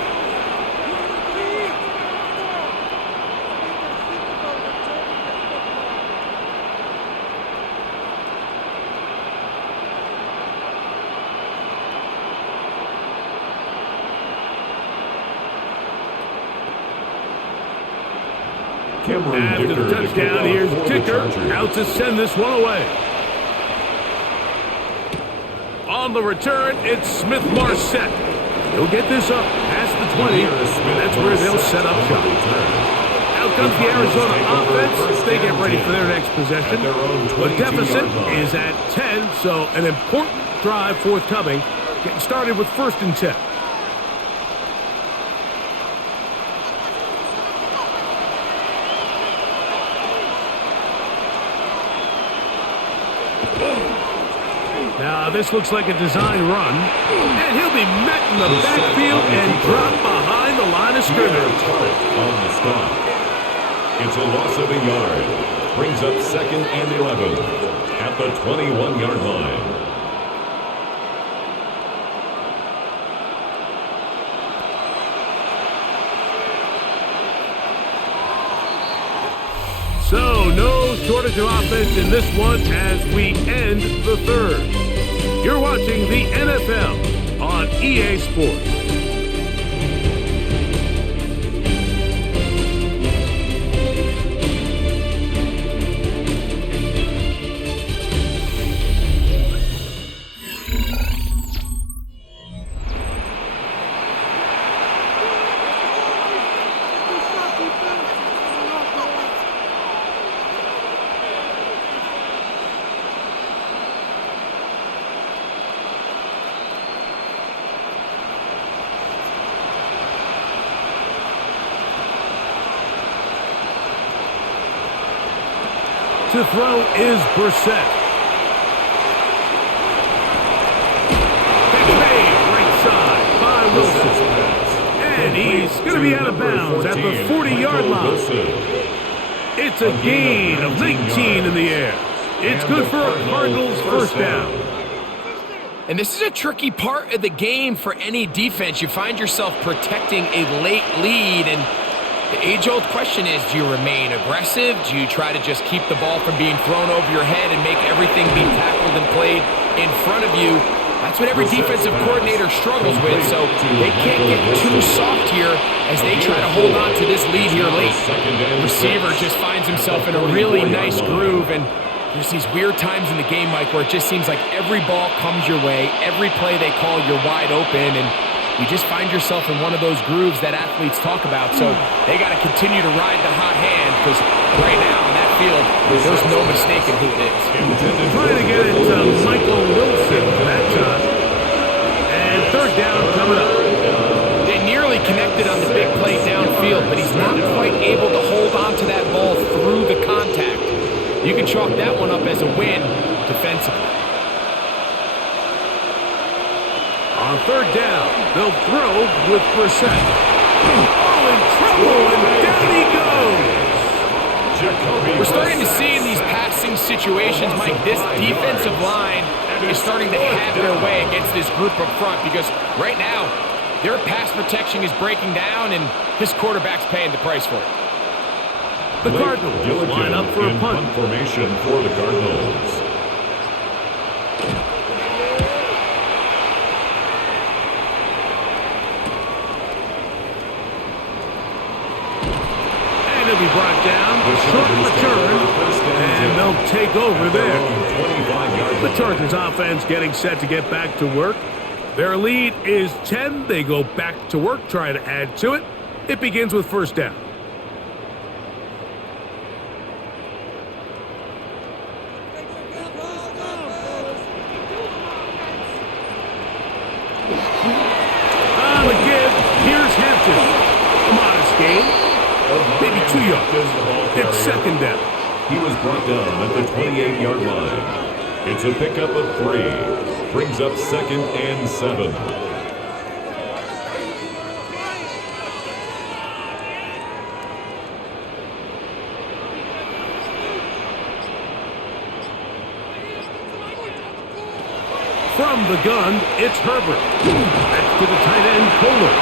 After the touchdown, here's Dicker out to send this one away. On the return, it's Smith-Marset. He'll get this up past the 20, and that's where they'll set up shop. Out comes the Arizona offense. They get ready for their next possession. The deficit is at 10, so an important drive forthcoming. Getting started with 1st and 10. Now, this looks like a design run, and he'll be met in the backfield and dropped behind the line of scrimmage. On the stop. It's a loss of a yard. Brings up 2nd and 11 at the 21-yard line. So, no shortage of offense in this one as we end the 3rd. You're watching the NFL on EA Sports. To throw is Brissett. Catch made right side by Wilson. And he's going to be out of bounds at the 40-yard line. It's a gain of 19 in the air. It's good for a Cardinals first down. And this is a tricky part of the game for any defense. You find yourself protecting a late lead, and the age-old question is, do you remain aggressive? Do you try to just keep the ball from being thrown over your head and make everything be tackled and played in front of you? That's what every defensive coordinator struggles with, so they can't get too soft here as they try to hold on to this lead here late. The receiver just finds himself in a really nice groove, and there's these weird times in the game, Mike, where it just seems like every ball comes your way, every play they call, you're wide open, and you just find yourself in one of those grooves that athletes talk about. So they got to continue to ride the hot hand because right now in that field, there's no mistaking who it is. Trying to get it to Michael Wilson for that time. And 3rd down coming up. They nearly connected on the big play downfield, but he's not quite able to hold on to that ball through the contact. You can chalk that one up as a win defensively. On 3rd down, they'll throw with Brissett. Oh, in trouble, and down he goes. We're starting to see in these passing situations, Mike, this defensive line is starting to have their way against this group up front because right now, their pass protection is breaking down, and this quarterback's paying the price for it. The Cardinals line up for a punt. Formation for the Cardinals. they'll take over there. 25-yard The line. Chargers offense getting set to get back to work. Their lead is 10. They go back to work, try to add to it. It begins with first down. On the give, here's Hampton. A modest gain, maybe 2 yards. It's second down. He was brought down at the 28-yard line. It's a pickup of 3. Brings up second and 7. From the gun, it's Herbert. Back to the tight end, Kohler.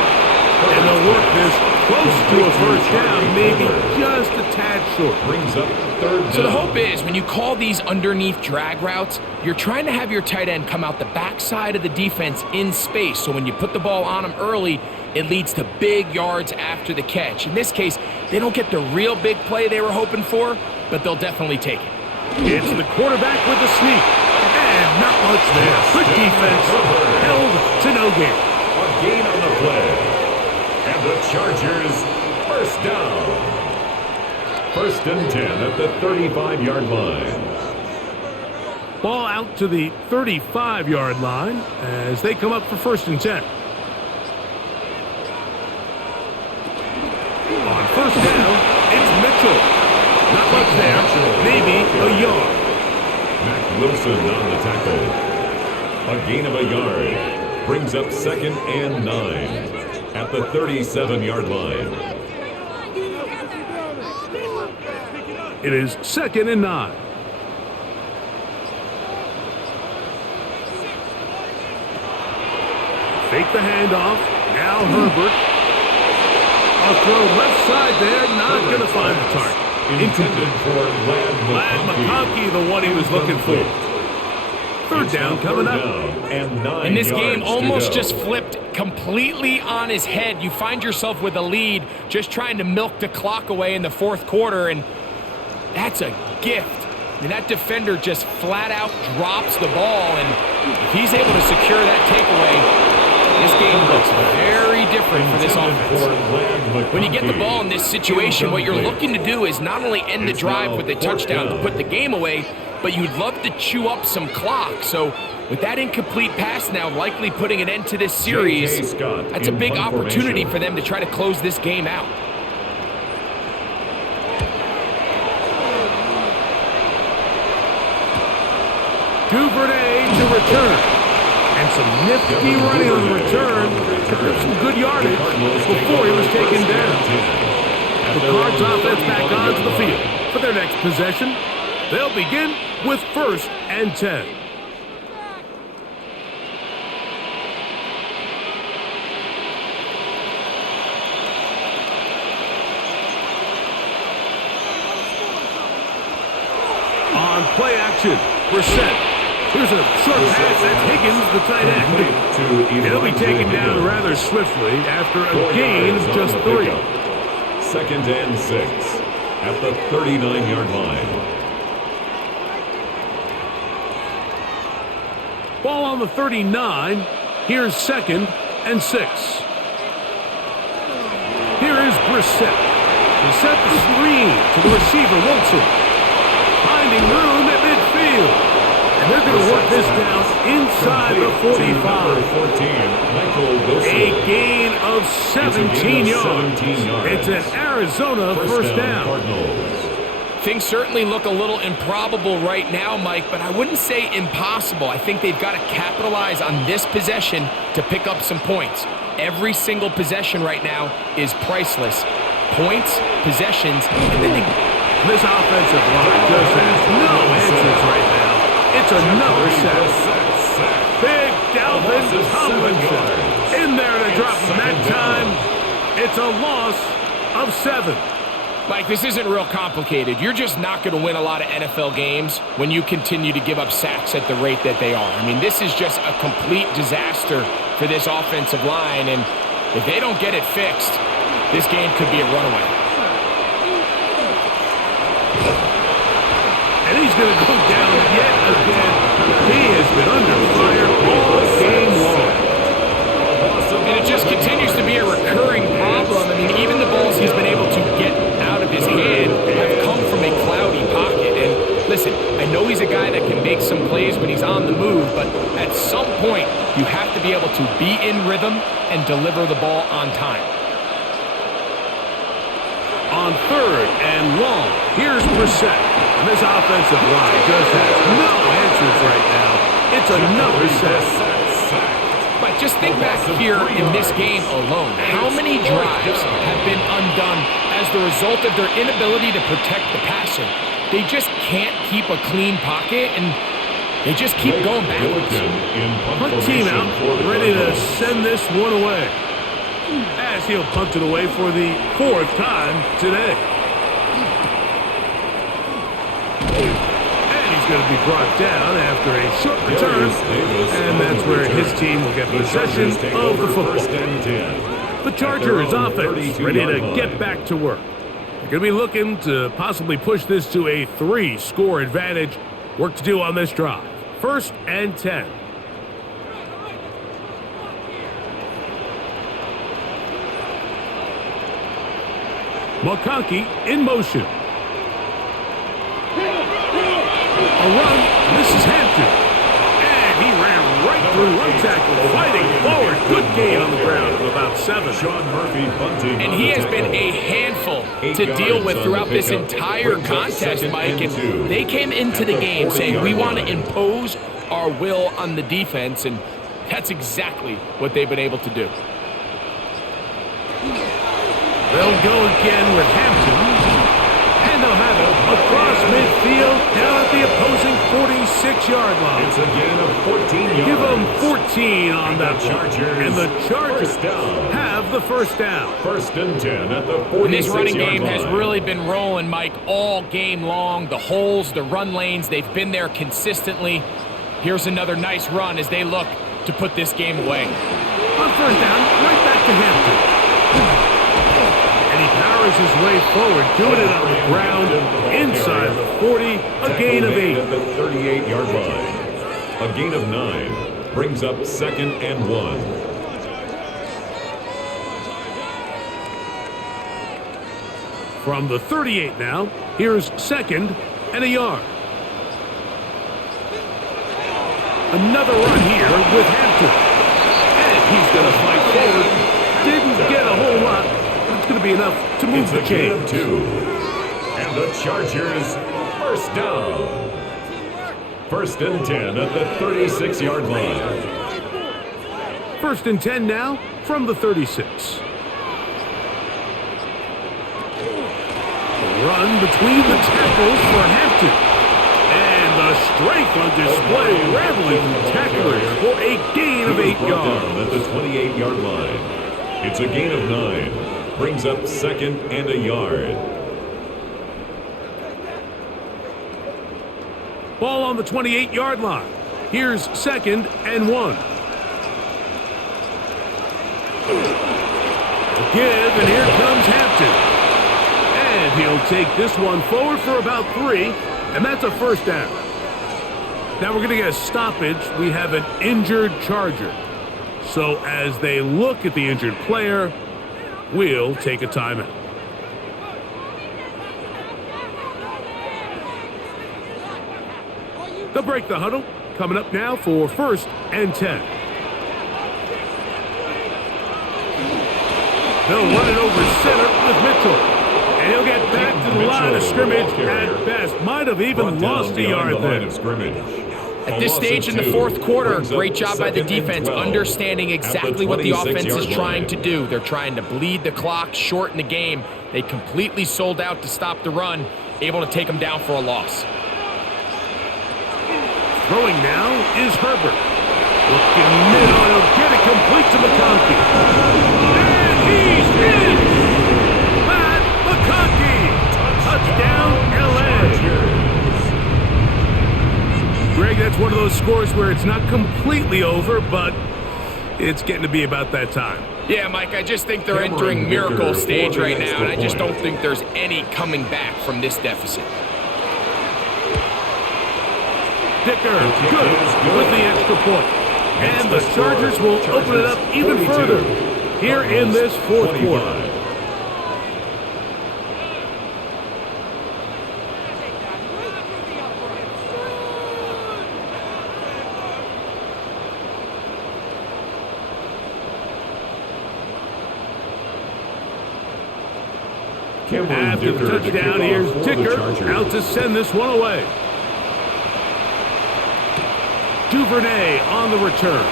And they'll work this close to a first down, maybe just a tad short. Brings up third down. So the hope is when you call these underneath drag routes, you're trying to have your tight end come out the backside of the defense in space. So when you put the ball on him early, it leads to big yards after the catch. In this case, they don't get the real big play they were hoping for, but they'll definitely take it. It's the quarterback with the sneak. And not much there. Good defense. Held to no gain. A gain on the play. And the Chargers first down. First and 10 at the 35-yard line. Ball out to the 35-yard line as they come up for first and 10. On first down, it's Mitchell. Not much there. Maybe a yard. Mac Wilson on the tackle. A gain of a yard. Brings up second and 9 at the 37-yard line. It is second and 9. Fake the handoff. Now Herbert. A throw left side there. Not going to find the target. Intended for Lad McConkey, the one he was looking for. Third down coming up. And 9 And this game yards almost to go. just flipped completely on his head. You find yourself with a lead, just trying to milk the clock away in the fourth quarter, and that's a gift. I mean, that defender just flat out drops the ball, and if he's able to secure that takeaway, this game looks very different for this offense. When you get the ball in this situation, what you're looking to do is not only end the drive with a touchdown to put the game away, but you'd love to chew up some clock. So with that incomplete pass now likely putting an end to this series, that's a big opportunity for them to try to close this game out. Duvernay to return. And some nifty running on the return. Took up some good yardage before he was taken down. The Cards offense back onto the field for their next possession. They'll begin with first and 10. On play action, Brissett. Here's a short pass. That's Higgins, the tight end. He'll be taken down rather swiftly after a gain of just 3. Second and 6 at the 39-yard line. Ball on the 39. Here's second and 6. Here is Brissett. He set the screen to the receiver, Wilson. Finding room at midfield. And they're going to work this down inside the 45. A gain of 17 yards. It's an Arizona first down. Things certainly look a little improbable right now, Mike, but I wouldn't say impossible. I think they've got to capitalize on this possession to pick up some points. Every single possession right now is priceless. Points, possessions, and then this offensive line just has no answers right now. It's another sack. Big Dalvin Tomlinson in there to drop him that time. It's a loss of 7. Mike, this isn't real complicated. You're just not going to win a lot of NFL games when you continue to give up sacks at the rate that they are. I mean, this is just a complete disaster for this offensive line, and if they don't get it fixed, this game could be a runaway. And he he's going to go down yet again. He has been under fire all game long. And it just continues to be a recurring problem. I mean, even the balls he's been able to get out of his hand have come from a cloudy pocket. And listen, I know he's a guy that can make some plays when he's on the move, but at some point, you have to be able to be in rhythm and deliver the ball on time. On 3rd and long, here's Brissett. And this offensive line just has no answers right now. It's another sack. But just think back here in this game alone. How many drives have been undone as the result of their inability to protect the passer? They just can't keep a clean pocket, and they just keep going backwards. Punt team out, ready to send this one away. As he'll punt it away for the 4th time today. And he's going to be brought down after a short return. And that's where his team will get possession of the football. The Chargers offense ready to get back to work. They're going to be looking to possibly push this to a 3-score advantage. Work to do on this drive. 1st and 10. McConkey in motion. A run. This is Hampton. And he ran right through one tackle, fighting forward. Good gain on the ground of about 7. Sean Murphy bunting. And he has been a handful to deal with throughout this entire contest, Mike. And they came into the game saying, we want to impose our will on the defense, and that's exactly what they've been able to do. They'll go again with Hampton. And they'll have it across midfield down at the opposing 46-yard line. It's a gain of 14 yards. Give them 14 on that Chargers. And the Chargers have the first down. 1st and 10 at the 46-yard line. This running game has really been rolling, Mike, all game long. The holes, the run lanes, they've been there consistently. Here's another nice run as they look to put this game away. On 1st down, right back to Hampton. And he powers his way forward, doing it on the ground, inside the 40, a gain of 8. At the 38-yard line. A gain of 9 brings up 2nd and 1. From the 38 now, here's 2nd and a yard. Another run here with Hampton. And he's going to fight forward. Didn't get a whole lot, but it's going to be enough to move the chains. 2. And the Chargers first down. 1st and 10 at the 36-yard line. 1st and 10 now from the 36. A run between the tackles for Hampton. And the strength on display, rattling tacklers for a gain of 8 yards. At the 28-yard line. It's a gain of 9. Brings up 2nd and a yard. Ball on the 28-yard line. Here's 2nd and 1. Give, and here comes Hampton. And he'll take this one forward for about 3, and that's a 1st down. Now we're going to get a stoppage. We have an injured Charger. So as they look at the injured player, we'll take a timeout. They'll break the huddle. Coming up now for 1st and 10. They'll run it over center with Mitchell. And he'll get back to the line of scrimmage at best. Might have even lost a yard there. At this stage in the 4th quarter, great job by the defense understanding exactly what the offense is trying to do. They're trying to bleed the clock, shorten the game. They completely sold out to stop the run, able to take them down for a loss. Throwing now is Herbert. Looking middle, and he'll get it complete to McConkey. And he's in! Matt McConkey! Touchdown, L.A. Greg, that's one of those scores where it's not completely over, but it's getting to be about that time. Yeah, Mike, I just think they're entering miracle stage right now, and I just don't think there's any coming back from this deficit. Dicker, good with the extra point. And the Chargers will open it up even further here in this fourth quarter. After the touchdown, here's Dicker out to send this one away. Duvernay on the return.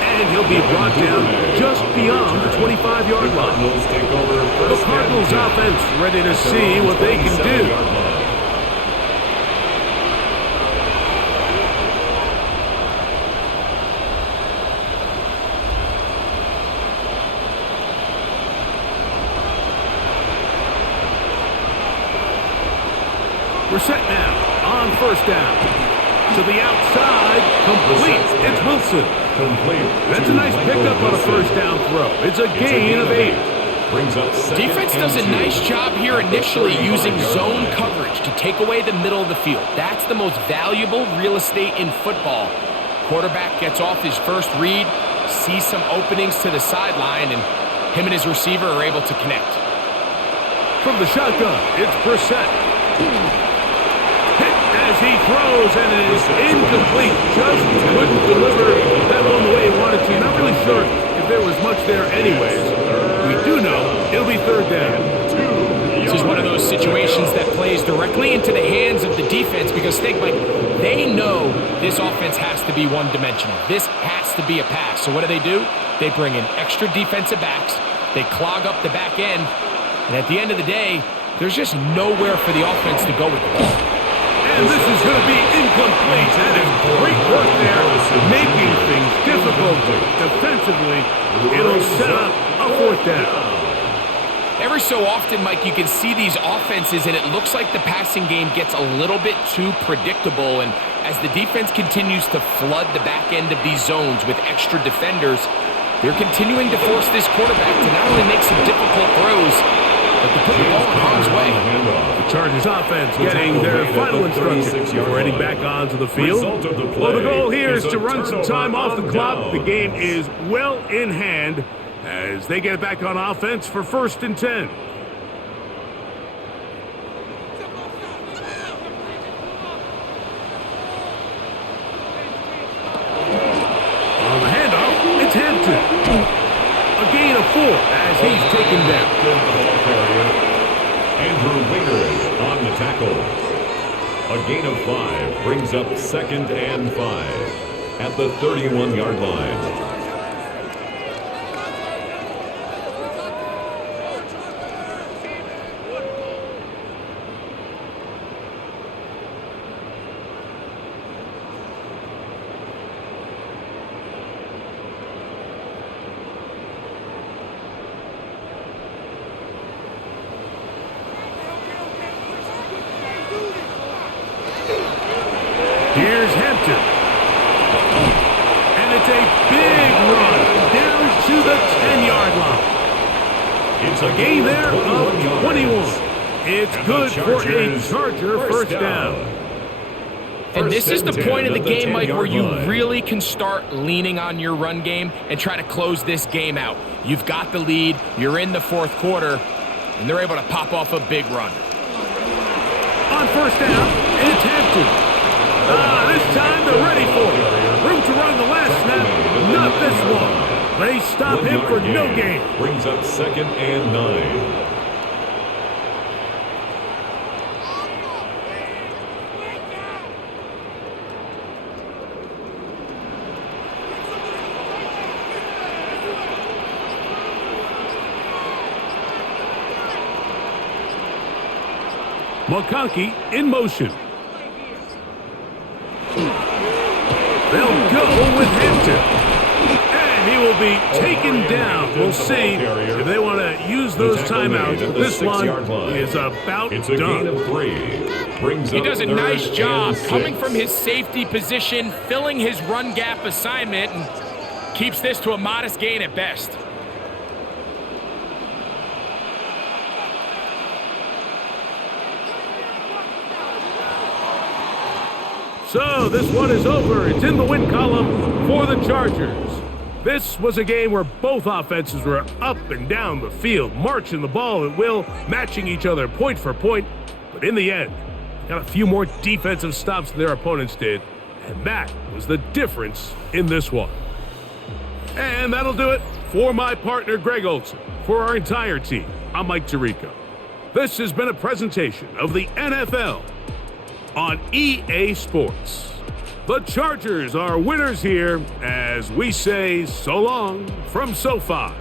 And he'll be brought down just beyond the 25-yard line. The Cardinals offense ready to see what they can do. We're set now on first down. To the outside, complete. It's Wilson. That's a nice pickup on a first down throw. It's a gain of 8. Defense does a nice job here initially using zone coverage to take away the middle of the field. That's the most valuable real estate in football. Quarterback gets off his first read, sees some openings to the sideline, and him and his receiver are able to connect. From the shotgun, it's Brissett. As he throws, and it is incomplete. Just couldn't deliver that one the way he wanted to. Not really sure if there was much there anyways. We do know it'll be third down. This is one of those situations that plays directly into the hands of the defense because think, Mike, they know this offense has to be one-dimensional. This has to be a pass. So what do? They bring in extra defensive backs. They clog up the back end. And at the end of the day, there's just nowhere for the offense to go with the ball. And this is going to be incomplete. That is great work there, making things difficult defensively. It'll set up a fourth down. Every so often, Mike, you can see these offenses, and it looks like the passing game gets a little bit too predictable. And as the defense continues to flood the back end of these zones with extra defenders, they're continuing to force this quarterback to not only make some difficult throws, but to put the ball in harm's way. The Chargers offense getting their final instructions before heading back onto the field. Well, the goal here is to run some time off the clock. The game is well in hand as they get it back on offense for 1st and 10. On the handoff, it's Hampton. A gain of 4 as he's taken down. Andrew Wingers on the tackle. A gain of 5 brings up 2nd and 5 at the 31-yard line. Here's Hampton. And it's a big run down to the 10-yard line. It's a gain there of 21. It's good for a Charger first down. And this is the point of the game, Mike, where you really can start leaning on your run game and try to close this game out. You've got the lead, you're in the fourth quarter, and they're able to pop off a big run. On first down, it's Hampton. This time they're ready for it. Room to run the last snap, not this one. They stop him for no gain. Brings up 2nd and 9. McConkey in motion. They'll go with Hampton. And he will be taken down. We'll see if they want to use those timeouts. This one is about it's a done. gain of 3. He does a nice job coming from his safety position, filling his run gap assignment, and keeps this to a modest gain at best. So this one is over. It's in the win column for the Chargers. This was a game where both offenses were up and down the field, marching the ball at will, matching each other point for point. But in the end, got a few more defensive stops than their opponents did, and that was the difference in this one. And that'll do it for my partner, Greg Olson. For our entire team, I'm Mike Tirico. This has been a presentation of the NFL on EA Sports. The Chargers are winners here as we say so long from SoFi.